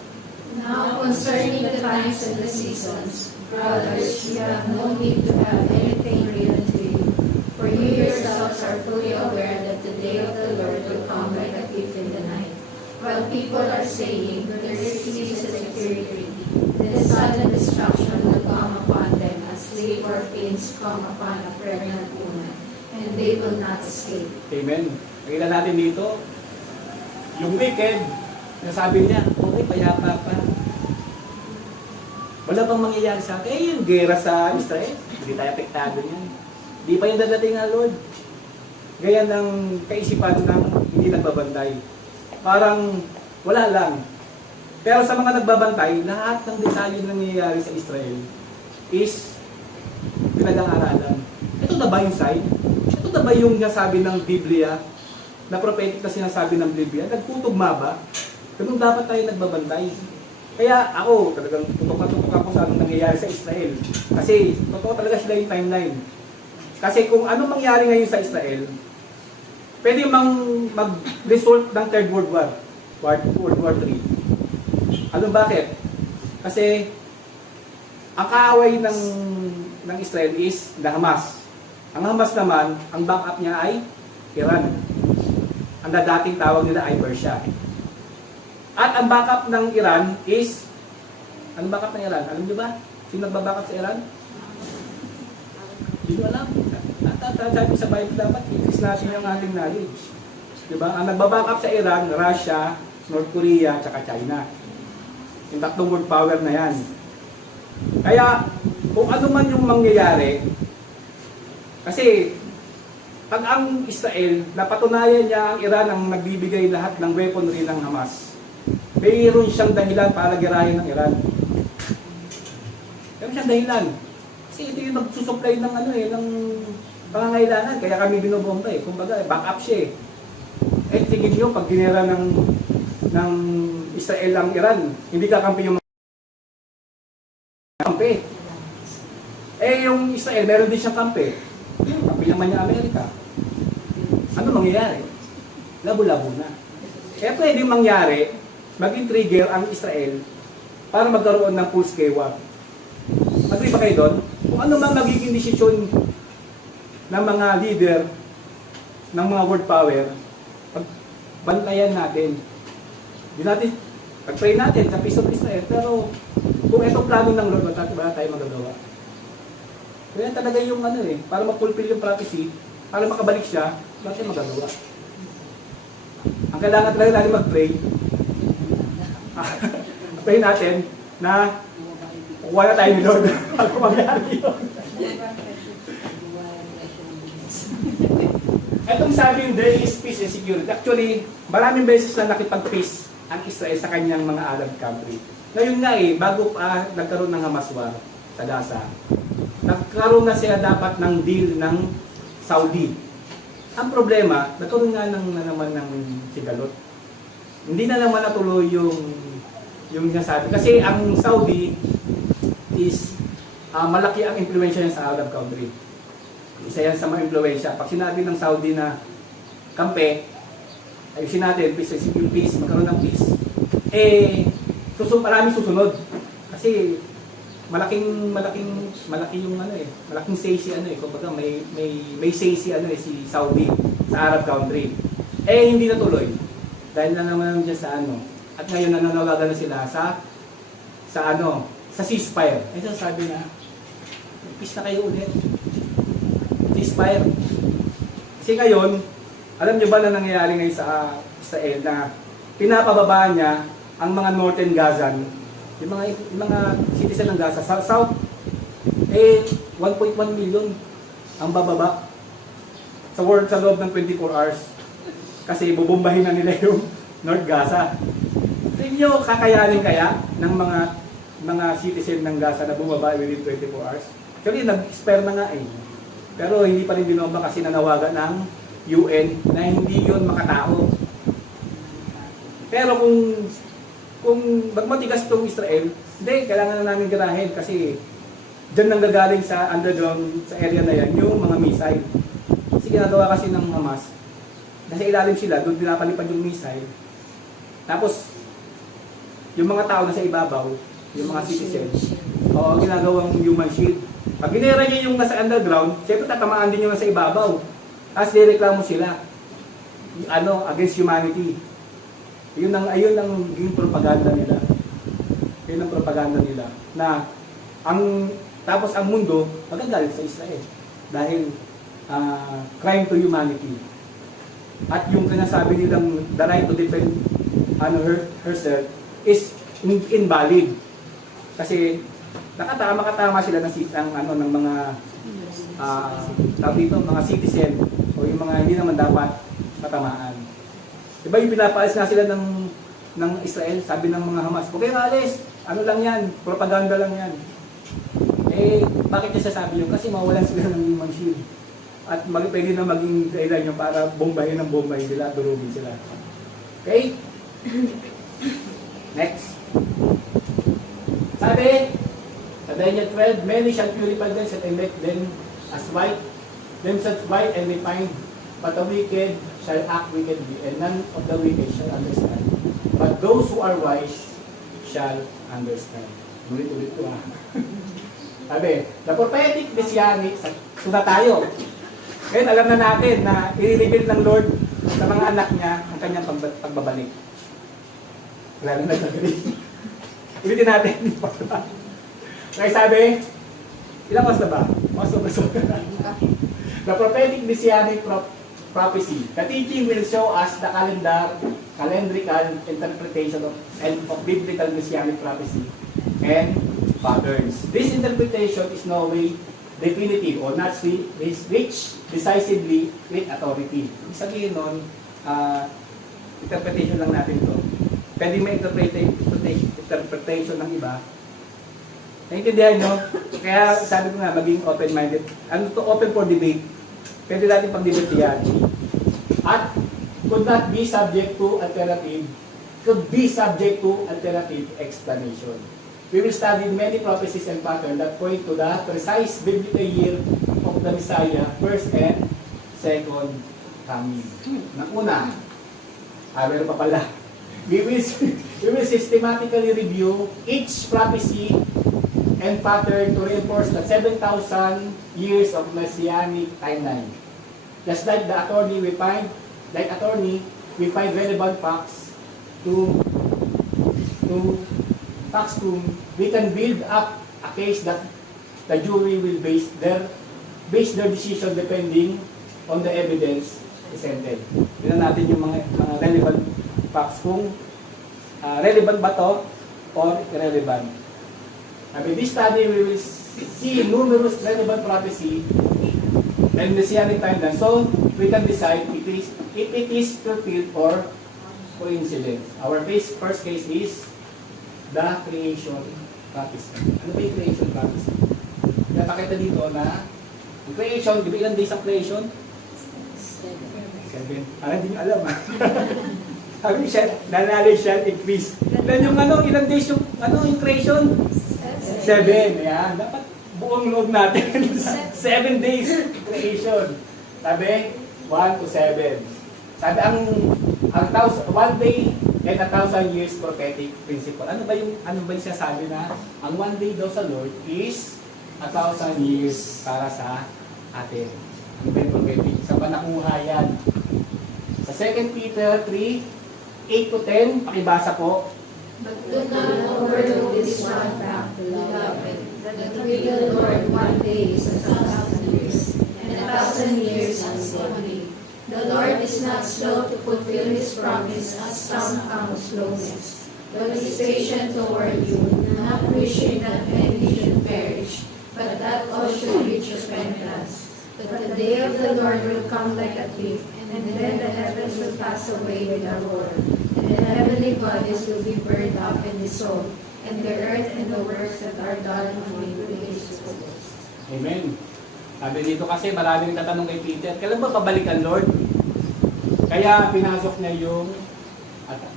Now concerning the times and the seasons, brothers, you have no need to have anything written to you, for you yourselves are fully aware that the day of the Lord will come like a thief in the night. While people are saying, there is peace and security, then sudden destruction will come upon them as labor pains come upon a pregnant woman, and they will not escape. Amen. Nakita natin dito, yung wicked, nasabi niya, okay, payapa pa. Wala bang mangyayari sa atin? Yung gera sa Israel, hindi tayo apektado niyan. Hindi pa yung dadating na Lord. Gaya ng kaisipan ng hindi nagbabantay. Parang wala lang. Pero sa mga nagbabantay, lahat ng detalye na nangyayari sa Israel is pinag-aaralan. Ito na ba yung sign? Ito na ba yung nasabi ng Biblia, na prophetic na sinasabi ng Biblia? Nagtutugma ba? Ganun dapat tayo nagbabantay. Kaya ako, talagang tutok na tutok ako sa anong nangyayari sa Israel. Kasi totoo talaga sila yung timeline. Kasi kung ano mangyari ngayon sa Israel, pwede mag-result ng Third World War, World War III. Ano bakit? Kasi ang kaaway ng Israel is the Hamas. Ang Hamas naman, ang backup niya ay Iran. Ang dating tawag nila ay Persia. At ang backup ng Iran is, anong backup ng Iran? Alam niyo ba? Sino nagbabackup sa Iran? Hindi nyo alam. Sabi sa Bible dapat, increase natin yung ating knowledge. Diba? Ang nagbabackup sa Iran, Russia, North Korea, at China. Yung tatlong world power na yan. Kaya, kung ano man yung mangyayari, kasi, pag ang Israel, napatunayan niya ang Iran ang nagbibigay lahat ng weaponry ng Hamas, mayroon siyang dahilan para girahin ng Iran. Mayroon siyang dahilan. Kasi ito yung nagsusupply ng ng pangangailangan. Kaya kami binobomba eh. Kumbaga, backup siya eh. Eh, tingin nyo, pag ginera ng Israel ang Iran, hindi kakampi yung mga kampi. Eh, yung Israel, meron din siyang kampi. Kampi naman niya Amerika. Ano mangyayari? Labo-labo na. Kaya pwede mangyari, maging trigger ang Israel para magkaroon ng full-scale war. Agree ba kayo doon? Kung ano mang magiging desisyon ng mga leader ng mga world power, bantayan natin. Hindi natin, pag-pray natin sa peace of Israel, pero kung itong plano ng Lord, wala tayo magagawa. Kaya talaga yung para ma-fulfill yung prophecy, para makabalik siya, wala tayo magagawa. Ang kailangan talaga natin mag-pray, pray natin na kukuha na tayo ni Lord bago mangyari yun. Itong sabi there is peace and security. Actually, maraming beses na nakipag-peace ang Israel sa kanyang mga Arab country. Ngayon nga bago pa nagkaroon ng Hamas war sa Gaza, nagkaroon na sila dapat ng deal ng Saudi. Ang problema, nagkaroon nga naman ng sigalot. Hindi na naman natuloy yung sinasabi. Kasi ang Saudi is malaki ang impluensya niya sa Arab country. Isa yan sa mga impluensya. Pag sinabi ng Saudi na kampe, ayusin natin, peace, magkaroon ng peace. Marami susunod. Kasi malaking yung malaking say si kumbaga may say si si Saudi sa Arab country. Hindi natuloy. Dahil na naman dyan sa At ngayon nananawagan na sila sa ceasefire. Ito sabi na, peace na kayo ulit. Ceasefire. Kasi ngayon, alam niyo ba na nangyayari ngayon sa Israel na pinapababa niya ang mga northern Gazan, yung mga citizen ng Gaza, sa south, 1.1 million ang bababa sa loob ng 24 hours. Kasi bubombahin na nila yung North Gaza. Tingin nyo, kakayanin kaya ng mga citizen ng Gaza na bumaba within 24 hours? Actually, nag-spare na nga eh. Pero hindi pa rin binomba kasi nanawagan ng UN na hindi yun makatao. Pero kung magmatigas itong Israel, hindi, kailangan na namin ganahin kasi dyan nang gagaling sa underground, sa area na yan, yung mga missile. Kasi ginagawa kasi ng Hamas, nasa ilalim sila, doon pinapalipad yung missile. Tapos, yung mga tao nasa ibabaw, yung mga citizen, ginagawang human shield. Pag ginera niya yung nasa underground, siyempre tatamaan din yung nasa ibabaw. Tapos nireklamo sila. Against humanity. Ayun ang yung propaganda nila. Yun ang propaganda nila. Na, tapos ang mundo, magagalit sa Israel. Dahil, crime to humanity. At yung sinasabi nilang the right to defend herself is invalid. Kasi makatama sila ng mga mga citizen o yung mga hindi naman dapat matamaan. Diba yung pinapaalis nga sila ng Israel, sabi ng mga Hamas, okay alis, ano lang yan, propaganda lang yan. Bakit niya sasabi yun? Kasi mawalan sila ng human shield. At pwede na maging dahilan yung para bombahin sila, durugin sila. Okay? Next. Sabi, sa Daniel 12, many shall purify themselves and make themselves white and refined, but the wicked shall act wickedly, and none of the wicked shall understand. But those who are wise shall understand. Ulit-ulit ko Sabi, the prophetic messianic, suna tayo. Ngayon, alam na natin na i-reveal ng Lord sa mga anak niya ang kanyang pagbabalik. Wala na nagagaling. Ulitin natin. Kaya sabi, ilang mas na ba? Mas na ba? The prophetic messianic prophecy. The teaching will show us the calendrical interpretation of biblical messianic prophecy and patterns. This interpretation is no way definitive or not rich decisively with authority. Ibig sabihin nun, interpretation lang natin ito. Pwede may interpretation ng iba. Naintindihan nyo? Kaya sabi ko nga, maging open-minded. Open for debate. Pwede natin pag-debate yan. At could be subject to alternative explanation. We will study many prophecies and patterns that point to the precise biblical year of the Messiah, first and second coming. Nang una, meron pa pala. We will systematically review each prophecy and pattern to reinforce the 7,000 years of messianic timeline. Just like the attorney, we find relevant facts we can build up a case that the jury will base their decision depending on the evidence presented. Tingnan natin yung mga relevant facts kung relevant ba to or irrelevant. In this study, we will see numerous relevant prophecy and messianic timeline, so we can decide if it is fulfilled or coincidence. Our first case is the creation prophecy. Ano ba yung creation prophecy? Napakita dito na yung creation, di ba ilang days ang creation? 7. Hindi nyo alam Sabi siya, the knowledge shall increase. Ilan yung ilang days yung creation? 7. Ayan. Dapat buong loob natin. 7 days creation. Sabi, 1 to 7. Sabi, ang 1 day and 1,000 years prophetic principle. Ano ba yung sinasabi na ang 1 day daw sa Lord is 1,000 years para sa atin. Ano ba yung prophetic? Sa panakuha yan. Sa 2 Peter 3, 8 to 10, pakibasa po. But do not overlook this one fact, beloved, that with the Lord 1 day is 1,000 years, and 1,000 years as 1 day. The Lord is not slow to fulfill His promise, as some count slowness, but is patient toward you, not wishing that any should perish, but that all should reach repentance. But the day of the Lord will come like a thief, and and then the heavens will pass away with a roar, and the heavenly bodies will be burned up and dissolved, and the earth and the works that are done on it will be exposed. Amen. Sabi dito kasi maraming tatanong kay Peter, kailan ba pabalik ang Lord? Kaya pinasok niya yung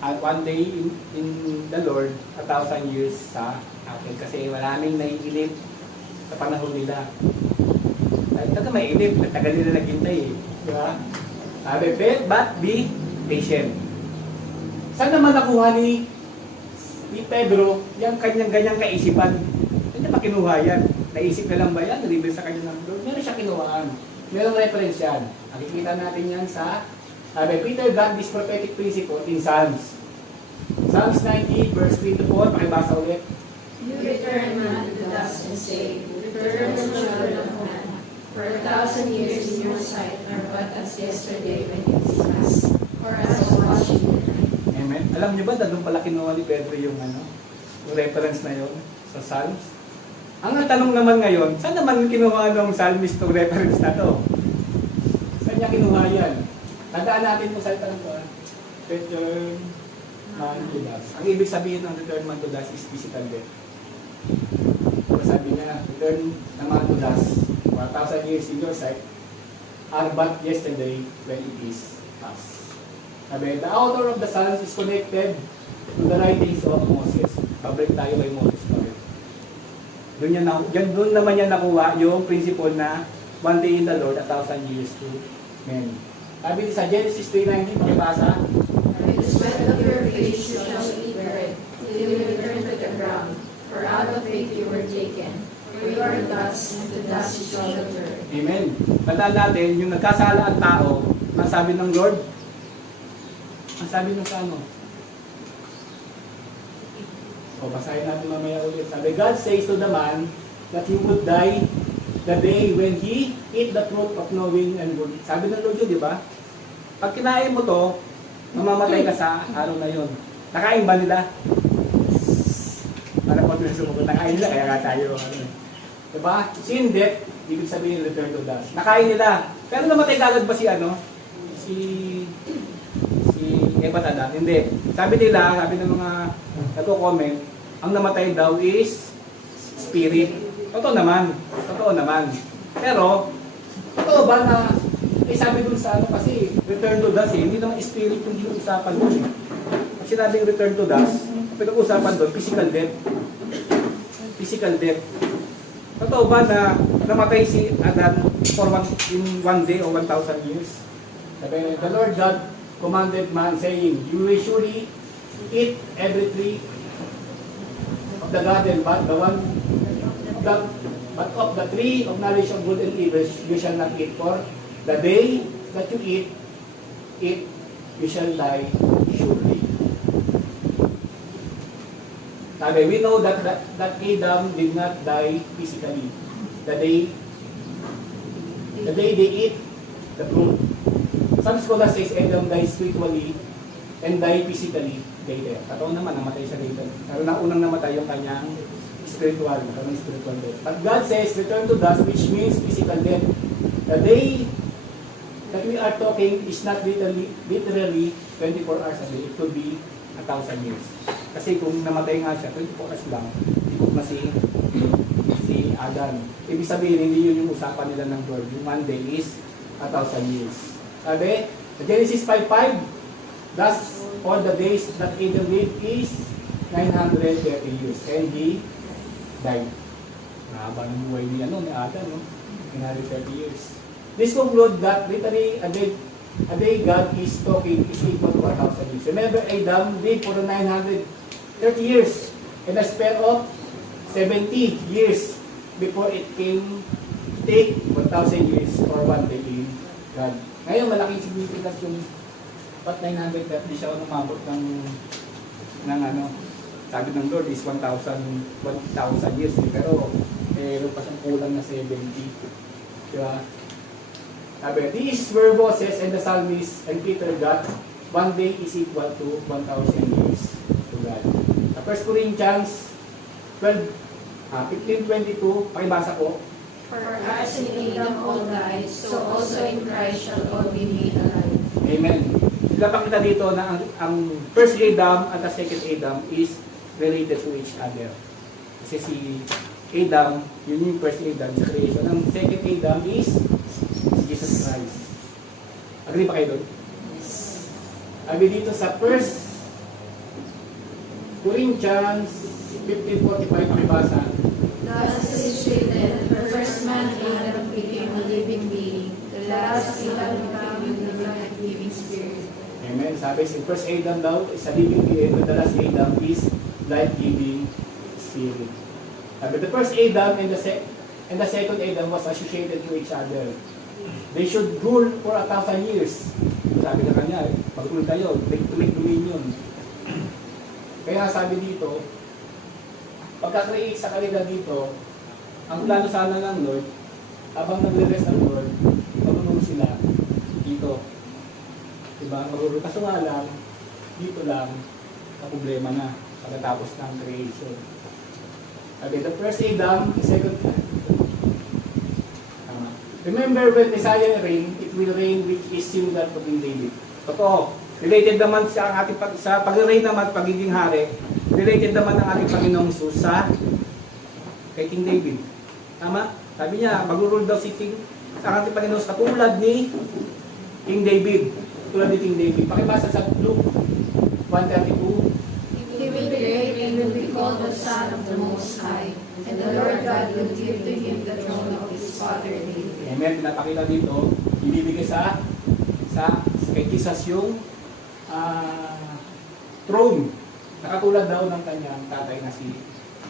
at one day in the Lord, 1,000 years sa akin. Kasi maraming naiilip sa panahon nila. Taga may ilip, tagal nila naghintay eh. Di ba? Sabi, but be patient. Saan naman nakuha ni Pedro yung kanyang ganyang kaisipan? Saan niya pa kinuha yan? Naisip na lang ba yan? Nalibig sa kanya ng Lord? Meron siya kinuhaan. Merong reference yan. Nakikita natin yan sa Peter got this prophetic principle in Psalms. Psalms 90 verse 3 to 4. Pakibasa ulit. You return man to the dust and say, Return, O children of man, for 1,000 years in your sight are but as yesterday when it is past, or as a flash in the night. Amen. Alam niyo ba, doon pala kinuha ni Pedro yung yung reference na yun sa Psalms? Ang tanong naman ngayon, saan naman kinuha ng psalmist itong reference na to? Saan niya kinuha yan? Tandaan natin mo sa itang to. Return man to dust. Ang ibig sabihin ng return man to dust is physical death. So sabi niya, return naman to dust. 1,000 years in your sight are but yesterday when it is past. Sabi, the author of the Psalms is connected to the writings of Moses. Pabalik tayo kay Moses pa rin. Doon naman niya nakuha yung principle na one day in the Lord, 1,000 years to men. Sabi sa Genesis 3:19, pakibasa. With the sweat of your face you shall eat bread, till you return to the ground, for out of it you were taken. For you are dust, and to dust you shall return. Amen. Tandaan natin, yung nagkasala ang tao, ang sabi ng Lord, ang sabi ng sa ano? O, basahin natin mamaya ulit. Sabi, God says to the man that he would die the day when he eat the fruit of knowing and good. Sabi ng Lord yun, di ba? Pag kinain mo to, mamamatay ka sa araw na yun. Nakain ba nila? Para kung sumuko, nakain nila, kaya nga tayo. Diba? Sin death, ibig sabihin return to dust. Nakain nila. Pero namatay kagad ba si Eva Tada? Hindi. Sabi nila, sabi ng mga nagko-comment, ang namatay daw is spirit. Totoo naman. Totoo naman. Pero, totoo ba na, sabi dun sa kasi, return to dust hindi naman spirit yung pinag-usapan dun eh. Pag sinabing return to dust, pinag-usapan dun, physical death. Physical death. Totoo ba na namatay si Adam in one day or 1,000 years? Sabi, the Lord God commanded man saying, you will surely eat every tree of the garden, but of the tree of knowledge of good and evil you shall not eat, for the day that you eat it, you shall die surely. Sabi, we know that Adam did not die physically. The day they eat the fruit. Some scholars says Adam died spiritually and died physically later. Totoo naman, namatay siya later. Pero unang namatay yung kanyang spiritual death. But God says, return to dust, which means physical death. The day that we are talking is not literally 24 hours a day. It could be 1,000 years. Kasi kung namatay nga siya, 24 hours lang, ikot na si Adam. Ibig sabihin, hindi yun yung usapan nila ng Lord. Yung one day is 1,000 years. Sabi, Genesis 5:5, thus all the days that Adam lived is 930 years. And he died. Mahaba ng buhay ni Adam, no? 930 years. This concludes that literally a day God is talking is equal to 1,000 years. Remember, Adam lived for 930 years and a span of 70 years before it came take 1,000 years or one day in God. Ngayon, malaking significance yung ba't 930 siya umabot ng sabi ng Lord is 1,000 years. Pero meron pa siyang kulang na 70. Diba? Sabi, these were Moses and the psalmist and Peter got one day is equal to 1,000 years to God. Sa 1 Corinthians 15:22, pakibasa ko. For as in Adam all died, so also in Christ shall all be made alive. Amen. Pinapakita dito na ang first Adam at the second Adam is related to each other. Kasi si Adam, yun yung first Adam sa creation. Ang second Adam is Jesus Christ. Agree ba kayo doon? Sabi dito sa 1 Corinthians 15:45, pakibasa. Thus it is written, the first man Adam became a living being, the last Adam became a living spirit. Amen. Sabi si first Adam daw is a living being, and the last Adam is life-giving spirit. Sabi the first Adam and the second Adam was associated to each other. They should rule for 1,000 years. Sabi na kanya, pag-rule kayo, make dominion. Kaya sabi dito, pagka-create sa kanila dito, ang plano sana ng Lord, habang nagre-rest ang Lord, marunong sila dito. Diba? Marunong. Kaso nga lang, dito lang, ang problema na pagkatapos ng creation. Sabi, the first Adam, the second Adam. Remember when Messiah reign, it will reign which is similar to King David. Totoo. Related naman sa ating sa pag-reign naman, pagiging hari, related naman ang ating Panginoong Jesus sa kay King David. Tama? Sabi niya, mag-rule daw si King sa ating Panginoon katulad ni King David. Tulad ni King David. Pakibasa sa Luke 1:32. He will be great and will be called the Son of the Most High, and the Lord God will give to him the throne of his father David. Amen. Pinapakita dito, ibibigay sa kay Jesus yung throne. Nakatulad daw ng kanyang tatay na si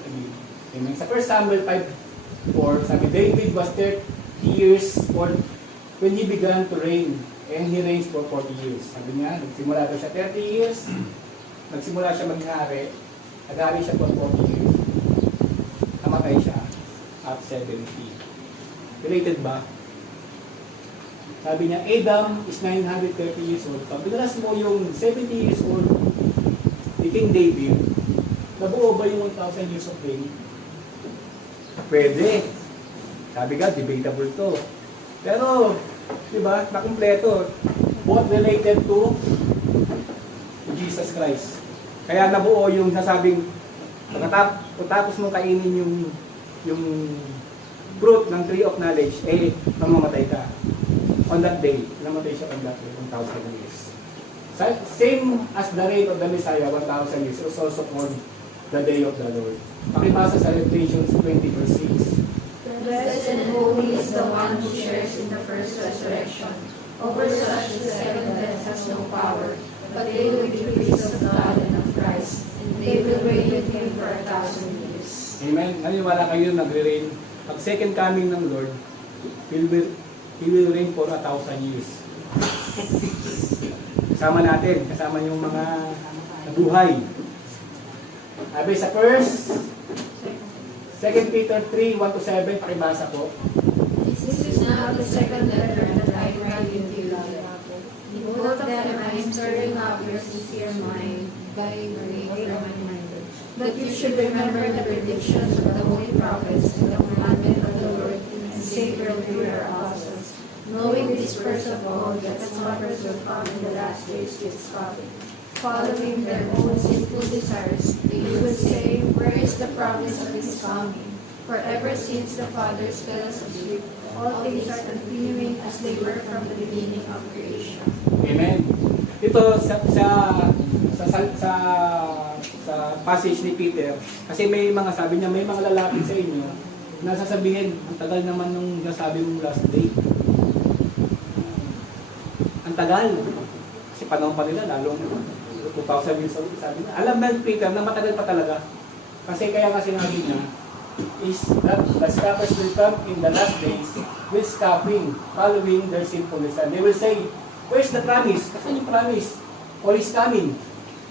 David. Amen. Sa 1 Samuel 5:4, sabi, David was 30 years old when he began to reign, and he reigns for 40 years. Sabi niya, nagsimula daw siya 30 years, nagsimula siya mag-hari, nag-hari siya for 40 years. Namatay siya at 70. Related ba? Sabi niya, Adam is 930 years old. Pag binalas mo yung 70 years old ni King David, nabuo ba yung 1,000 years of reign? Pwede. Sabi nga, debatable to. Pero, di ba, nakumpleto. Both related to Jesus Christ. Kaya nabuo yung nasabing, pagkatapos mong kainin yung fruit ng tree of knowledge, mamamatay ka. On that day, namatay siya on that day, 1,000 years. Same as the reign of the Messiah, 1,000 years, was also called the day of the Lord. Pakibasa sa Revelation 20:6. Blessed and holy is the one who shares in the first resurrection. Over such the second death has no power, but they will be priests of God and of Christ, and they will reign with him for 1,000 years. Amen. Naniwala kayo nagre-reign. Pag second coming ng Lord, He will reign for 1,000 years. Kasama natin, kasama yung mga nabuhay. Sabi sa first, 2 Peter 3:1-7, pakibasa po. This is now the second letter that I write with you. Both of them I am stirring up your sincere mind by way from my mind, that you should remember the predictions of the holy prophets and the commandment of the Lord and Savior through your apostles, knowing this first of all, that scoffers will come in the last days with scoffing, following their own sinful desires. They will say, where is the promise of his coming? For ever since the fathers fell asleep, all things are continuing as they were from the beginning of creation. Amen. Ito sa passage ni Peter, kasi may mga sabi niya, may mga lalapit sa inyo na sasabihin, ang tagal naman nung nasabi mong last day. Ang tagal. Kasi panahon pa nila, lalong 2,000 years old, sabi niya. Alam ba Peter na matagal pa talaga? Kasi kaya nga sinabi niya, is that the scoffers will come in the last days with scoffing, following their sinfulness. And they will say, where's the promise? Saan yung promise? Or is coming?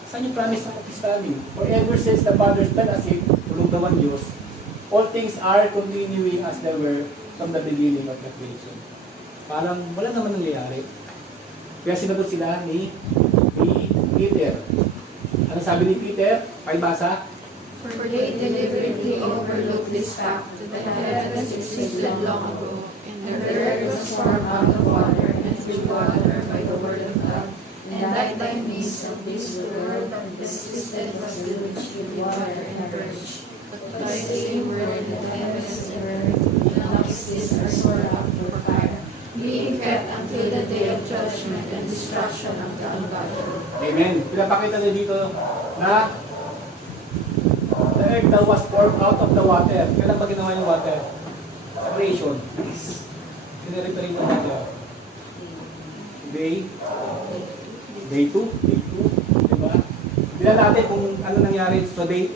Saan yung promise of his coming? For ever since the fathers fell asleep, tulong naman Diyos, all things are continuing as they were from the beginning of the creation. Parang wala naman nangyayari. Kaya sinagot sila ni Peter. Ano sabi ni Peter? Pakibasa. For they deliberately overlook this fact, that the heavens existed long ago, and the earth was formed out of water and through water by the word of God, And like thy mist of this world, the system was village with water and birch. But thy same word that heavens and earth now exist are stored up for fire, being kept until the day of judgment and destruction of the ungodly. Amen. Pinapakita niya dito na the earth that was formed out of the water. Kailan ba ginawa yung water? Sa creation. Siniriparin mo water. Day 2. Diba? Bila natin kung ano nangyari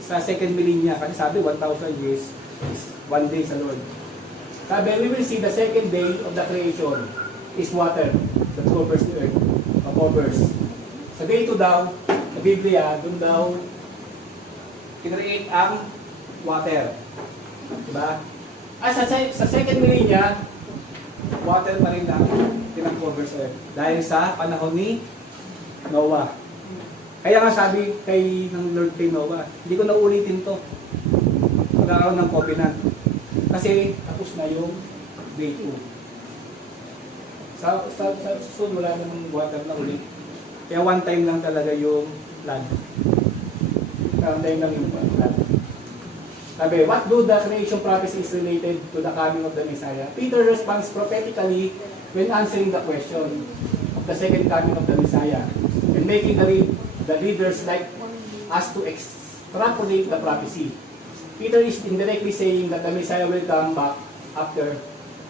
sa second millennia. Kasi sabi 1,000 years is one day sa Lord. Sabi, we will see the second day of the creation is water that covers the earth. Covers. Sa day 2 daw, sa Biblia, dun daw kinreate ang water. Diba? Sa second millennia, water pa rin ang pinag-cover sa earth. Dahil sa panahon ni Noah. Kaya nga sabi ng Lord kay Noah, hindi ko na ulitin to. Magkakaroon ng covenant. Kasi tapos na yung day 2. Sa susunod wala namang water na ulit. Kaya one time lang talaga yung flood. One time lang yung flood. Sabi, what do the creation prophecies related to the coming of the Messiah? Peter responds prophetically when answering the question of the second coming of the Messiah and making the readers like us to extrapolate the prophecy. Peter is indirectly saying that the Messiah will come back after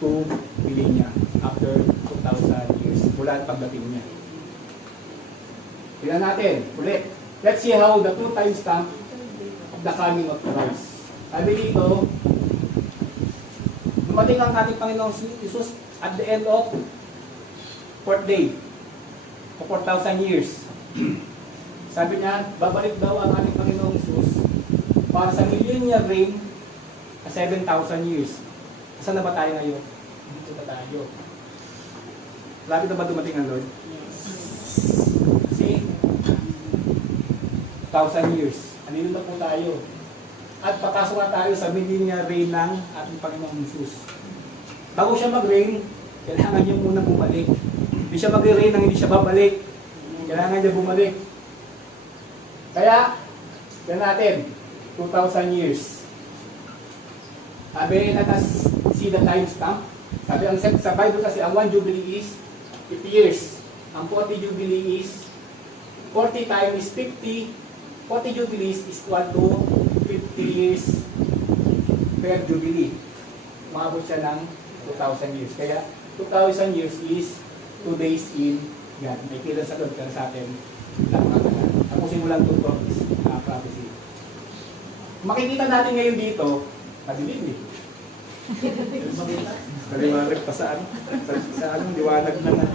2 millennia, after 2,000 years, mula ang pagdating niya. Tingnan natin, ulit. Let's see how the 2 times stamp of the coming of Christ. Sabi dito, dumating ang ating Panginoong Jesus at the end of 4th day, o 4,000 years. Sabi niya, babalik daw ang ating Panginoong Jesus para sa millennial reign sa 7,000 years. Saan na ba tayo ngayon? Dito na tayo. Lapit na ba dumating ang Lord? Kasi 1,000 years. Andito na po tayo. At papasok na tayo sa millennial reign ng ating Panginoong Jesus. Bago siya mag-reign, kailangan niya muna bumalik. Hindi siya mag-reign nang hindi siya babalik. Kailangan niya bumalik. Kaya, yan natin, 2,000 years. Sabi, let us see the time stamp. Sabi, ang sa Bible kasi, ang 1 Jubilee is 50 years. Ang 40 Jubilee is 40 times 50. 40 Jubilees is equal to 50 years per Jubilee. Umabot siya ng 2,000 years. Kaya, 2,000 years is 2 days in God. May kila sa Lord ka sa atin. Tapusin mo lang 2 prophecy. Makikita natin ngayon dito, madilim eh. Maliwanag pa sa ano? Sa anong liwanag na nga.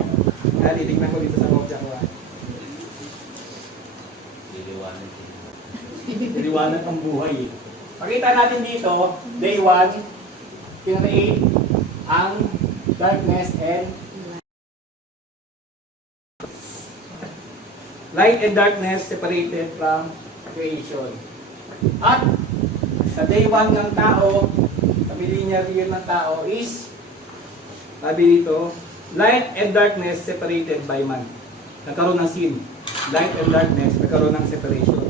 Titignan ko dito sa mobja ko. Liwanag ang buhay eh. Pakita natin dito, day 1, kinreate ang darkness and light and darkness separated from creation. At sa day 1 ng tao, sa millennial year ng tao is, sabi dito, light and darkness separated by man. Nagkaroon ng sin. Light and darkness, nagkaroon ng separation.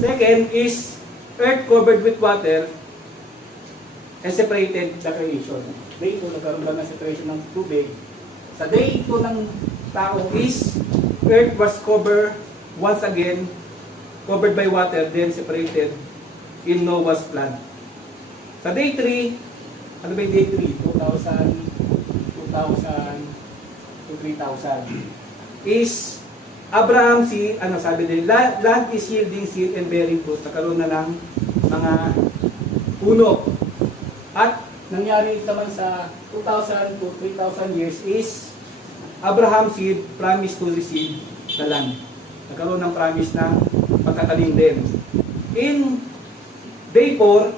Second is, earth covered with water and separated the creation. Day 2, nagkaroon lang ng separation ng tubig. Sa day 2 ng tao is, earth was covered once again, covered by water, then separated in Noah's flood. Sa day 3, ano ba yung day 3? 2,000 to 3,000 is Abraham sabi din, land is yielding seed and bearing fruit. Nagkaroon na ng mga puno. At nangyari naman sa 2,000 to 3,000 years is Abraham's seed promised to receive the land. Nagkaroon ng promise ng pagkatanim din. In day 4,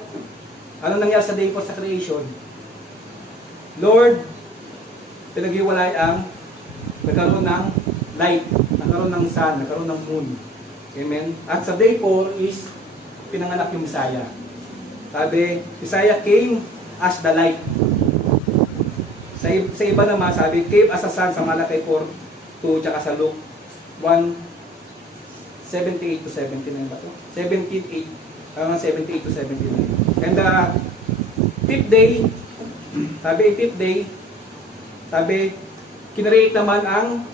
ano nangyari sa day 4 sa creation? Lord, pinaghiwalay ang nagkaroon ng light, nagkaroon ng sun, nagkaroon ng moon. Amen? At sa day 4 is pinanganak yung Messiah. Sabi, Messiah came as the light. Sa iba naman, sabi, came as a sun sa Malakay 4:2 tsaka sa Luke 78 to 79 ba to? 78, 78 to 79. And fifth day, sabi, kinreate naman ang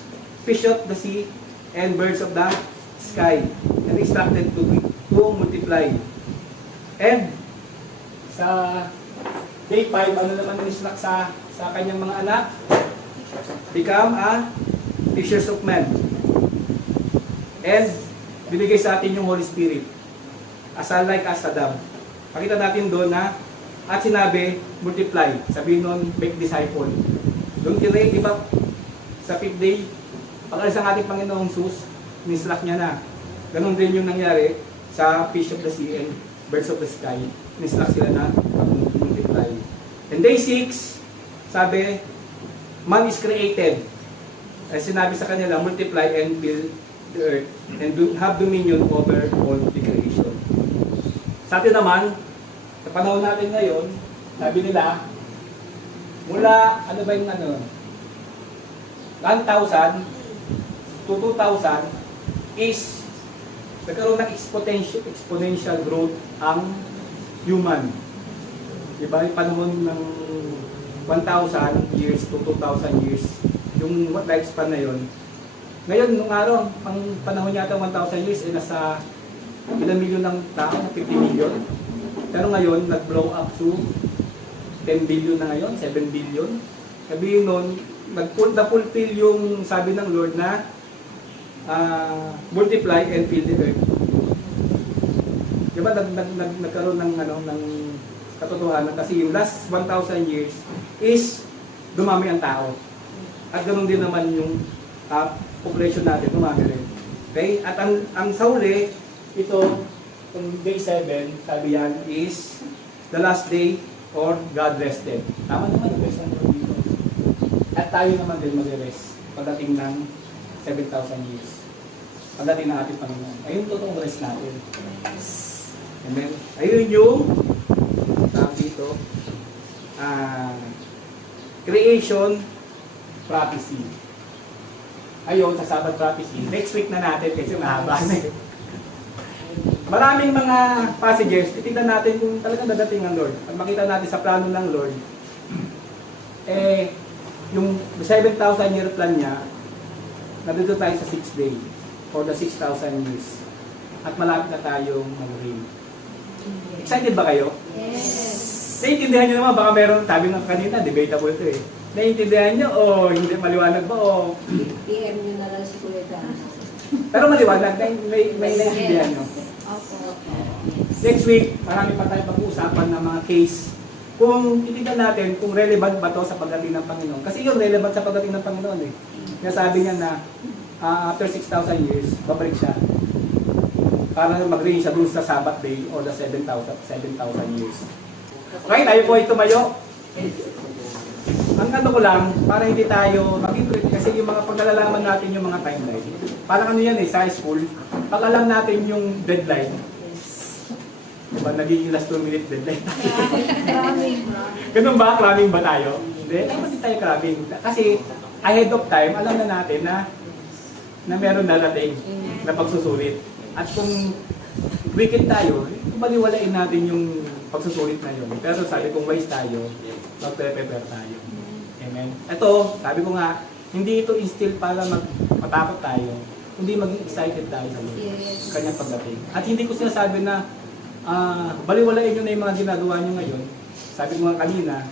fish of the sea and birds of the sky and instructed to multiply. And sa day 5, ano naman in-instruct sa kanyang mga anak? Become a fishers of men. And binigay sa atin yung Holy Spirit. As like as a dove. Pakita natin doon na at sinabi, multiply. Sabihin nun, make disciple. Doon kinreate, di ba? Sa 5th day, pag-alis ang ating Panginoong Jesus, in-instruct niya na. Ganon din yung nangyari sa fish of the sea and birds of the sky. In-instruct sila na multiply. And day 6, sabi, man is created. Ay sinabi sa kanila, multiply and fill the earth and have dominion over all the creation. Sa atin naman, sa panahon natin ngayon, sabi nila, mula, ano ba yung 1,000 to 2,000 is nagkaroon ng exponential growth ang human. Diba? Yung panahon ng 1,000 years to 2,000 years, yung lifespan na yun. Ngayon, nung araw, ang panahon yata 1,000 years, eh nasa ilang milyon ng tao, 50 million. Pero ngayon, nag-blow up to 10 billion na ngayon, 7 billion. Sabihin nun, na-fulfill yung sabi ng Lord na multiply and fill the earth. Diba, nagkaroon ng katotohanan kasi yung last 1,000 years is dumami ang tao. At ganoon din naman yung population natin, dumami rin. Okay? At ang sa huli, ito, yung day 7, sabi yan, is the last day or God rested. Tama naman yung rest ng Lord dito. At tayo naman din mag-rest pagdating ng 7,000 years. Pagdating ng ating Panginoon. Ayun totoong rest natin. Amen. Ayun yung tawag dito, creation prophecy. Ayun, sa Sabbath prophecy. Next week na natin kasi mahaba na eh. Maraming mga passages, titignan natin kung talagang dadating ang Lord. Pag makita natin sa plano ng Lord, yung 7,000 year plan niya, nandito tayo sa 6th day for the 6,000 years. At malapit na tayong mag-reign. Excited ba kayo? Yes. Naiintindihan nyo naman, baka meron, sabi ng kanina, debatable ito eh. Naiintindihan nyo o hindi maliwanag ba o... PM nyo na lang si Kuya Dan. Pero maliwanag, may naiintindihan nyo. Opo. Next week, marami pa tayong pag-uusapan ng mga case. Kung titignan natin kung relevant ba to sa pagdating ng Panginoon. Kasi yun, relevant sa pagdating ng Panginoon eh. Kaya sabi niya na after 6,000 years, babalik siya. Para mag-reign siya dun sa Sabbath day o the 7,000 years. Okay, tayo po ay tumayo. Ang ano ko lang, para hindi tayo mag-interpret kasi yung mga paglalalaman natin yung mga timeline. Parang ano yan eh, sa school, pag alam natin yung deadline, diba, nagiging last 2 minute deadline. Ganun ba? Cramming ba tayo? Hindi, dapat hindi tayo cramming. Kasi ahead of time, alam na natin na meron darating na pagsusulit. At kung wicked tayo, baliwalain natin yung pagsusulit na yun. Pero sabi kung wise tayo, mag-prepare tayo. Amen. Ito, sabi ko nga, hindi ito instill para matakot tayo, hindi maging excited tayo sa Lord, sa kanyang pagdating. At hindi ko sinasabi na baliwalain nyo na yung mga ginagawa nyo ngayon. Sabi ko nga kanina,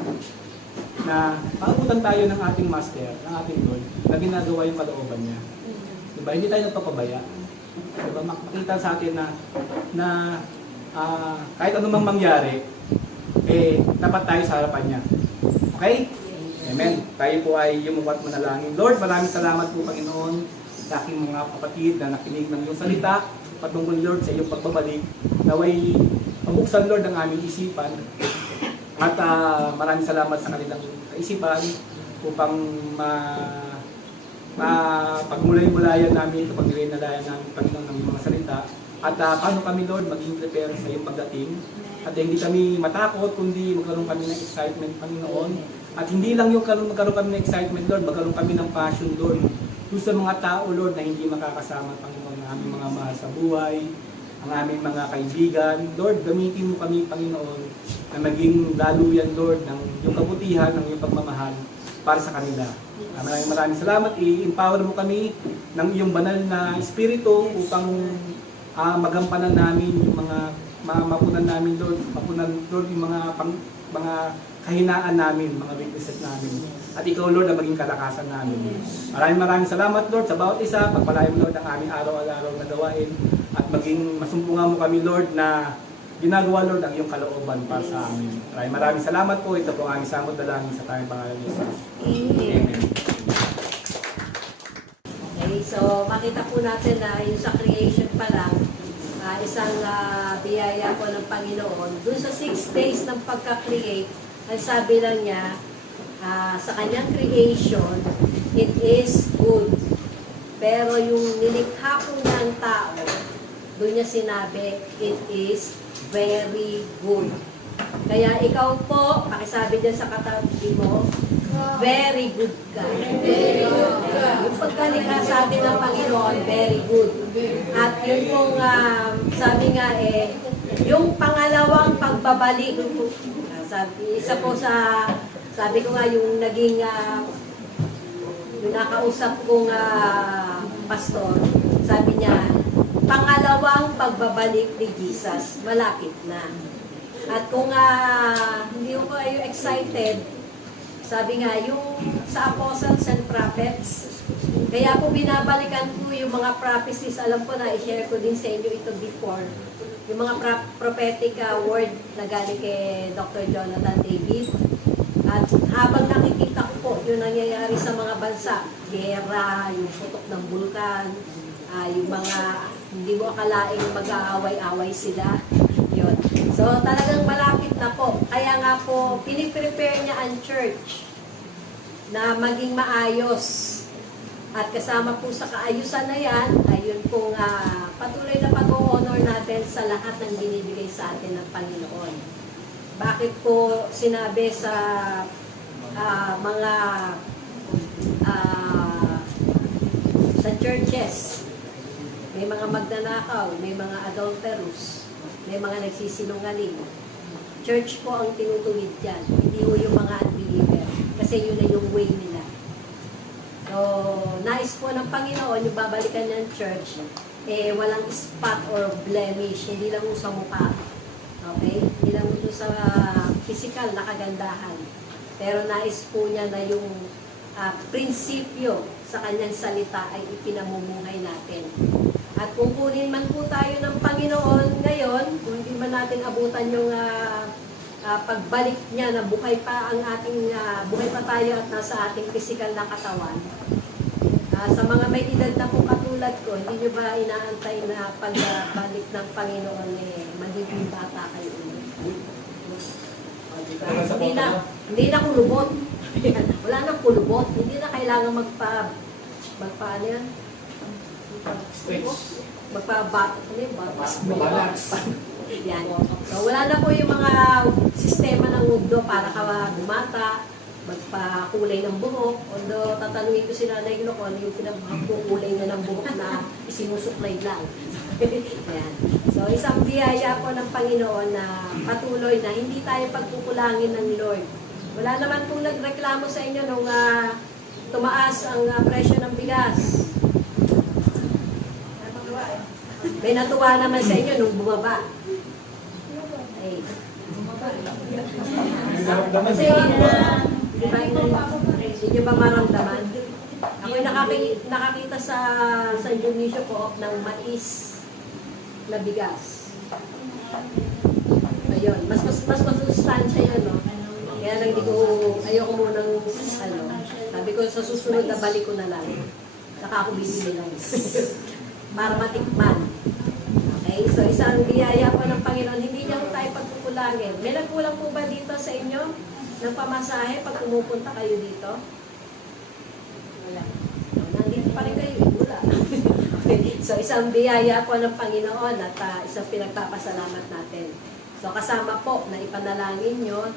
na paabutan tayo ng ating Master, ng ating Lord, na ginagawa yung kalooban niya. Diba? Hindi tayo nagpapabaya. Diba? Makita sa atin na kahit anumang mangyari, dapat tayo sa harapan niya. Okay? Amen. Tayo po ay yumukat manalangin. Lord, maraming salamat po, Panginoon, sa aking mga kapatid na nakinig ng iyong salita, patungkol, Lord, sa iyong pagbabalik. Naway mabuksan, Lord, ang aming isipan. At maraming salamat sa kanilang kaisipan upang pagmulay-mulayan namin, pag-nalayan namin, Panginoon, ng mga salita. At paano kami, Lord, maging prepare sa iyong pagdating. At hindi kami matakot, kundi magkaroon kami ng excitement, Panginoon. At hindi lang yung magkaroon kami ng excitement, Lord, magkaroon kami ng passion, Lord, Doon sa mga tao, Lord, na hindi makakasama, Panginoon, ang aming mga mahal sa buhay, ang aming mga kaibigan. Lord, gamitin mo kami, Panginoon, na maging daluyan, Lord, ng iyong kabutihan, ng iyong pagmamahal para sa kanila. Maraming salamat. I-empower mo kami ng iyong banal na espiritu upang magampanan namin yung mga mapunan namin, Lord, Lord, yung mga kahinaan namin, mga weaknesses namin. At ikaw, Lord, ang maging kalakasan namin. Maraming salamat, Lord, sa bawat isa. Pagpalain mo, Lord, ang aming araw-araw na gawain. At maging masumpungan mo kami, Lord, na ginagawa, Lord, ang iyong kalooban para sa amin. Maraming salamat po. Ito po ang aming samot dalangin sa tayong pangalan ni Jesus. Amen. Okay, so makita po natin na yung sa creation pa lang, isang biyaya po ng Panginoon. Doon sa 6 days ng pagka-create, ang sabi lang niya, sa kanyang creation, it is good. Pero yung nilikha po ng tao, doon niya sinabi, it is very good. Kaya ikaw po, pakisabi dyan sa katabi mo, very good ka. Very good ka. Yung pagkalikha sa atin ng Panginoon, very good. At yun pong sabi nga yung pangalawang pagbabalik, isa po sa, sabi ko nga yung naging, yung nakausap kong pastor, sabi niya, pangalawang pagbabalik ni Jesus, malapit na. At kung hindi ko kayo excited, sabi nga, yung sa apostles and prophets, kaya po binabalikan ko yung mga prophecies, alam ko na, i-share ko din sa inyo ito before, yung mga prophetic word na galing kay Dr. Jonathan David. At habang nakikita ko po yung nangyayari sa mga bansa, gera, yung putok ng bulkan, yung mga hindi mo akalaing mag-aaway-away sila. Yun. So talagang malapit na po. Kaya nga po, piniprepare niya ang church na maging maayos. At kasama po sa kaayusan na yan, ayun pong patuloy na pag-honor natin sa lahat ng binibigay sa atin ng Panginoon. Bakit po sinabi sa mga sa churches, may mga magnanakaw, may mga adulterous, may mga nagsisinungaling. Church po ang tinutuwid dyan, hindi po yung mga unbeliever. Kasi yun na yung way nila. So, nais po ng Panginoon, yung babalikan ng church, walang spot or blemish, hindi lang sa mukha. Okay? Hindi lang ito sa physical na kagandahan. Pero nais po niya na yung prinsipyo sa kanyang salita ay ipinamumuhay natin. At kung kunin man po tayo ng Panginoon ngayon, kung hindi man natin abutan yung pagbalik niya na buhay pa ang ating, buhay pa tayo at nasa ating physical na katawan, sa mga may edad na po katulad ko, hindi nyo ba inaantay na pagbalik ng Panginoon magiging bata kayo ulit? Hindi na kulubot. Wala nang kulubot. Hindi na kailangan ano yan? Yan. So, wala na po yung mga sistema ng mundo para ka bumata, magpakulay ng buhok. Although, tatanungin ko si Nanay Glo kung ano yung pinagkukulay niya ng buhok na isinusuklay lang. Yan. So, isang biyaya po ng Panginoon na patuloy na hindi tayo pagkukulangin ng Lord. Wala naman pong nagreklamo sa inyo nung tumaas ang presyo ng bigas. May natuwa naman sa inyo nung bumaba. Ay. Kasi, di ba, hindi nyo ba maramdaman? Ako'y nakakita sa San Dionisio po ng mais na bigas. Ayun, mas masustansya yun, no? Kaya lang ayoko munang, sabi ko sa susunod na balik ko na lang. Saka ako bibili lang. Para matikman. Okay, so isang biyaya po ng Panginoon, hindi niya po tayo pagkukulangin. May nagkulang po ba dito sa inyo ng pamasahe pag pumupunta kayo dito? Wala. Nandito pa rin kayo, wala. Okay, so isang biyaya po ng Panginoon at isang pinagpapasalamat natin. So kasama po na ipanalangin nyo,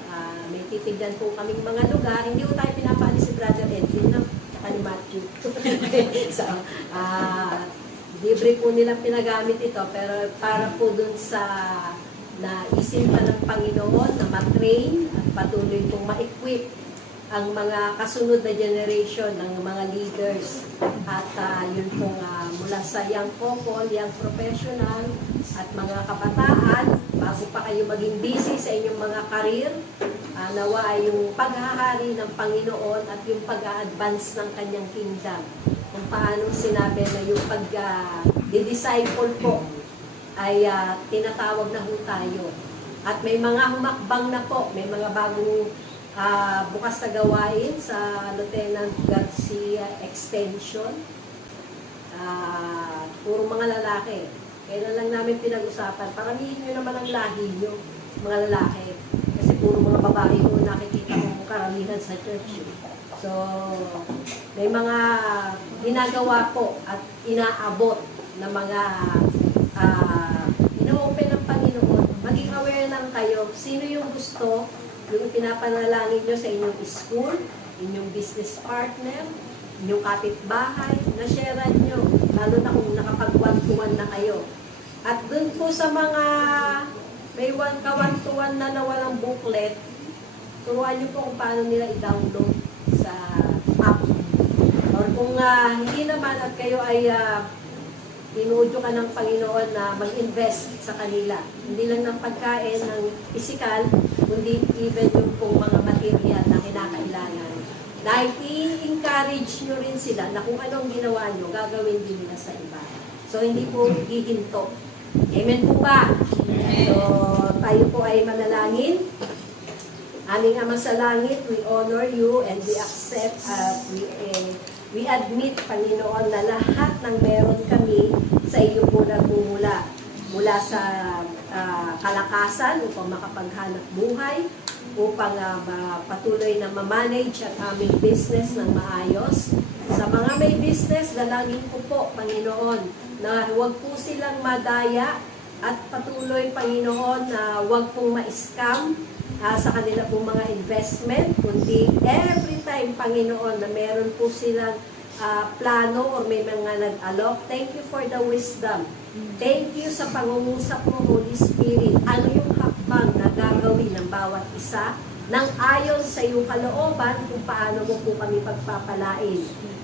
may titignan po kaming mga lugar, hindi po tayo pinapaalis si Brother Edwin, no? tsaka ni Matthew. So, libre po nilang pinagamit ito, pero para po dun sa naisip pa ng Panginoon na matrain at patuloy pong ma-equip ang mga kasunod na generation ng mga leaders at yun pong mula sa young couple, young professional at mga kabataan bago pa kayo maging busy sa inyong mga karir, nawa ay yung paghahari ng Panginoon at yung pag-a-advance ng kanyang kingdom. Kung paano sinabi na yung pag-disciple po ay tinatawag na ho tayo. At may mga humakbang na po, may mga bagong bukas na gawain sa Lieutenant Garcia Extension. Puro mga lalaki. Kailan lang namin pinag-usapan, paramihin nyo naman ang lahi nyo, mga lalaki. Kasi puro mga babae ko nakikita ko karamihan sa church. So, may mga ginagawa po at inaabot na mga ino-open ng Panginoon. Maging aware lang kayo, sino yung gusto yung pinapanalangin nyo sa inyong school, inyong business partner, inyong kapitbahay, na-sharean nyo, lalo na kung nakapag-one-to-one na kayo. At dun po sa mga may ka-one-to-one na walang booklet, turuan nyo po kung paano nila i-download sa app. Or kung hindi naman at kayo ay inuudyo ka ng Panginoon na mag-invest sa kanila. Hindi lang ng pagkain, ng physical, kundi even yung pong mga material na kinakailangan. Dahil i-encourage nyo rin sila na kung anong ginawa nyo, gagawin din nila sa iba. So, hindi po hihinto. Amen po ba? So, tayo po ay manalangin. Aming Ama sa Langit, we honor you and we accept, we admit, Panginoon, na lahat ng meron kami sa iyo po nagmumula. Mula sa kalakasan upang makapaghanap buhay, upang patuloy na ma-manage ang aming business ng maayos. Sa mga may business, dalangin ko po, Panginoon, na huwag po silang madaya at patuloy, Panginoon, na huwag pong ma-scam sa kanila pong mga investment, kundi every time, Panginoon, na meron po silang plano or may mga nag-alok, thank you for the wisdom. Thank you sa pangungusap mo, Holy Spirit. Ano yung hakbang na gagawin ng bawat isa nang ayon sa iyong kalooban kung paano mo po kami pagpapalain.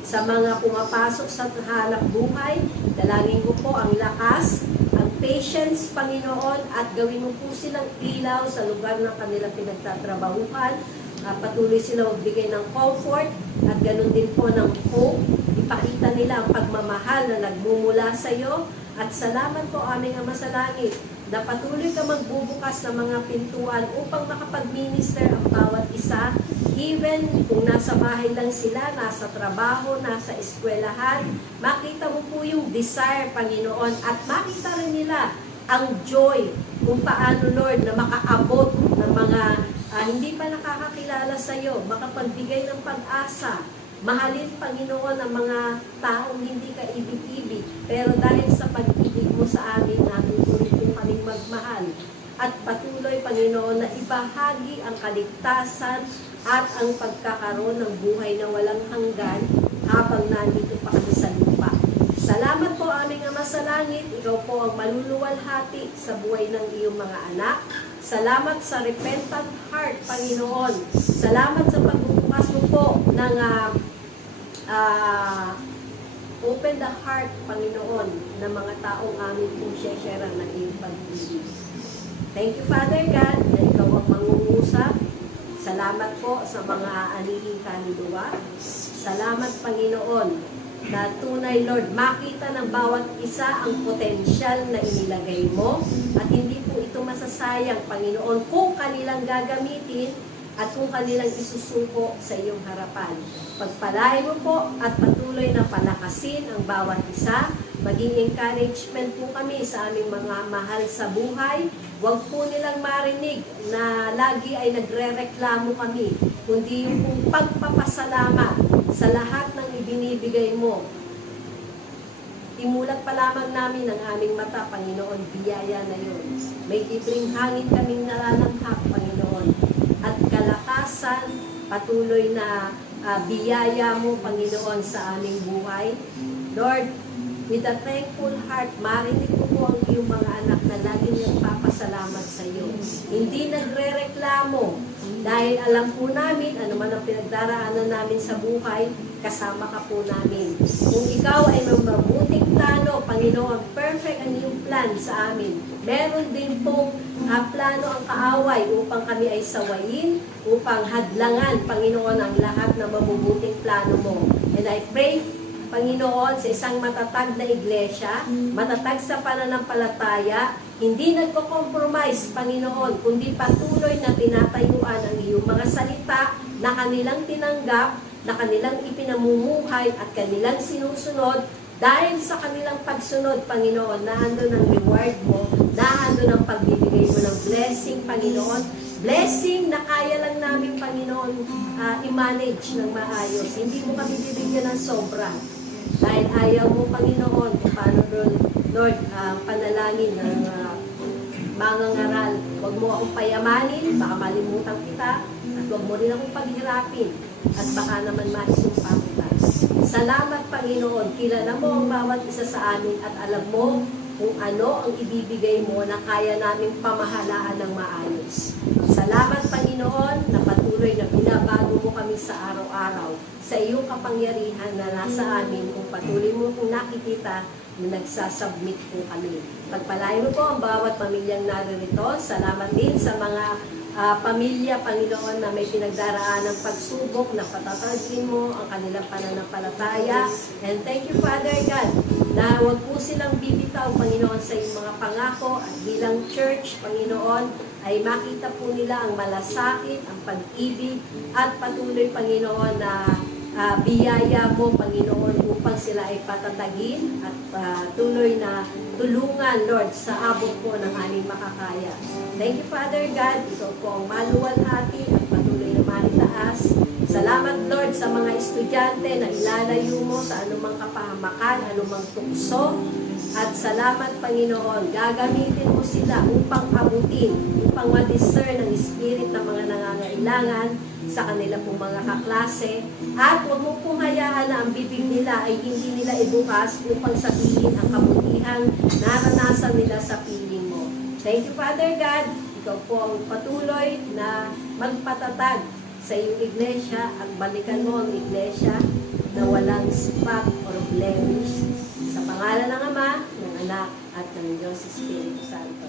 Sa mga pumapasok sa hanap buhay, dalangin ko po ang lakas, ang patience, Panginoon, at gawin mo po silang ilaw sa lugar na kanilang pinagtatrabahuhan. Patuloy sila magbigay ng comfort at ganun din po ng hope. Ipakita nila ang pagmamahal na nagmumula sa iyo. At salamat po aming Ama sa Langit na patuloy ka magbubukas ng mga pintuan upang makapag-minister ang bawat isa, even kung nasa bahay lang sila, nasa trabaho, nasa eskwelahan. Makita mo po yung desire, Panginoon, at makita rin nila ang joy kung paano, Lord, na makaabot ng mga hindi pa nakakakilala sa iyo, makapagbigay ng pag-asa. Mahalin, Panginoon, ang mga taong hindi ka ibig-ibig, pero dahil sa pag-ibig mo sa amin, natutuloy po kaming magmahal. At patuloy, Panginoon, na ibahagi ang kaligtasan at ang pagkakaroon ng buhay na walang hanggan habang nandito pa kami sa lupa. Salamat po aming Ama sa Langit, ikaw po ang maluluwalhati sa buhay ng iyong mga anak. Salamat sa repentant heart, Panginoon. Salamat sa pagbubukas mo po ng open the heart, Panginoon, ng mga taong amin pong share ng iyong pag-ibig. Thank you, Father God, na ikaw ang mangungusap. Salamat po sa mga anihing kaluluwa. Salamat, Panginoon, na tunay, Lord, makita ng bawat isa ang potensyal na inilagay mo at hindi po ito masasayang, Panginoon, kung kanilang gagamitin at kung kanilang isusuko sa iyong harapan. Pagpalain mo po at patuloy na palakasin ang bawat isa. Maging encouragement po kami sa aming mga mahal sa buhay. Huwag po nilang marinig na lagi ay nagre-reklamo kami, kundi yung pong pagpapasalamat sa lahat ng ibinibigay mo. Imulat pa lamang namin ang aming mata, Panginoon, biyaya na yun. May libreng hangin kaming nalalanghap, Panginoon. At kalakasan, patuloy na biyaya mo, Panginoon, sa aming buhay. Lord, with a thankful heart, marinig ko po ang iyong mga anak na lagi niyang papasalamat sa iyo. Hindi nagre-reklamo dahil alam po namin, ano man ang pinagdaraanan namin sa buhay, kasama ka po namin. Kung ikaw ay may mabuting plano, Panginoon, perfect ang iyong plan sa amin. Meron din pong plano ang kaaway upang kami ay sawayin, upang hadlangan, Panginoon, ang lahat ng mabubuting plano mo. And I pray, Panginoon, sa isang matatag na iglesia, matatag sa pananampalataya, hindi nagko-compromise, Panginoon, kundi patuloy na tinatayuan ang iyong mga salita na kanilang tinanggap, na kanilang ipinamumuhay at kanilang sinusunod. Dahil sa kanilang pagsunod, Panginoon, naandun ang reward mo, naandun ang pagbibigay mo ng blessing, Panginoon. Blessing na kaya lang namin, Panginoon, i-manage ng maayos. Hindi mo kami bibigyan ng sobra. Dahil ayaw mo, Panginoon, kung paano doon, Lord, panalangin ng mga ngaral. Huwag mo akong payamanin, baka malimutan kita, at huwag mo rin akong paghirapin, at baka naman maisumpa kita. Salamat, Panginoon, kilala mo ang bawat isa sa amin, at alam mo kung ano ang ibibigay mo na kaya naming pamahalaan ng maayos. Salamat, Panginoon, na patuloy na binabago mo kami sa araw-araw sa iyong kapangyarihan na nasa amin kung patuloy mo kung nakikita na nagsasubmit po kami. Pagpalain mo po ang bawat pamilyang naririto. Salamat din sa mga pamilya, Panginoon, na may pinagdaraan ng pagsubok na patatagin mo ang kanilang pananampalataya. And thank you, Father God, na huwag po silang bibitaw, Panginoon, sa iyong mga pangako at bilang church, Panginoon, ay makita po nila ang malasakit, ang pag-ibig, at patuloy, Panginoon, na biyaya mo, Panginoon, upang sila ay patatagin at tuloy na tulungan, Lord, sa abot po ng aming makakaya. Thank you, Father God. Ito po ang maluwalhati at patuloy na maitaas. Salamat, Lord, sa mga estudyante na ilalayo mo sa anumang kapahamakan, anumang tukso. At salamat, Panginoon, gagamitin mo sila upang abutin, upang ma-discern ang spirit ng mga nangangailangan sa kanila pong mga kaklase. At huwag mo pong hayaan na ang bibig nila ay hindi nila ibukas upang sabihin ang kabutihang naranasan nila sa piling mo. Thank you, Father God. Ikaw po ang patuloy na magpatatag sa iyong iglesia at balikan mo ang iglesia na walang spot or blemish. Sa pangalan ng Ama, ng Anak, at ng Diyos Espiritu Santo.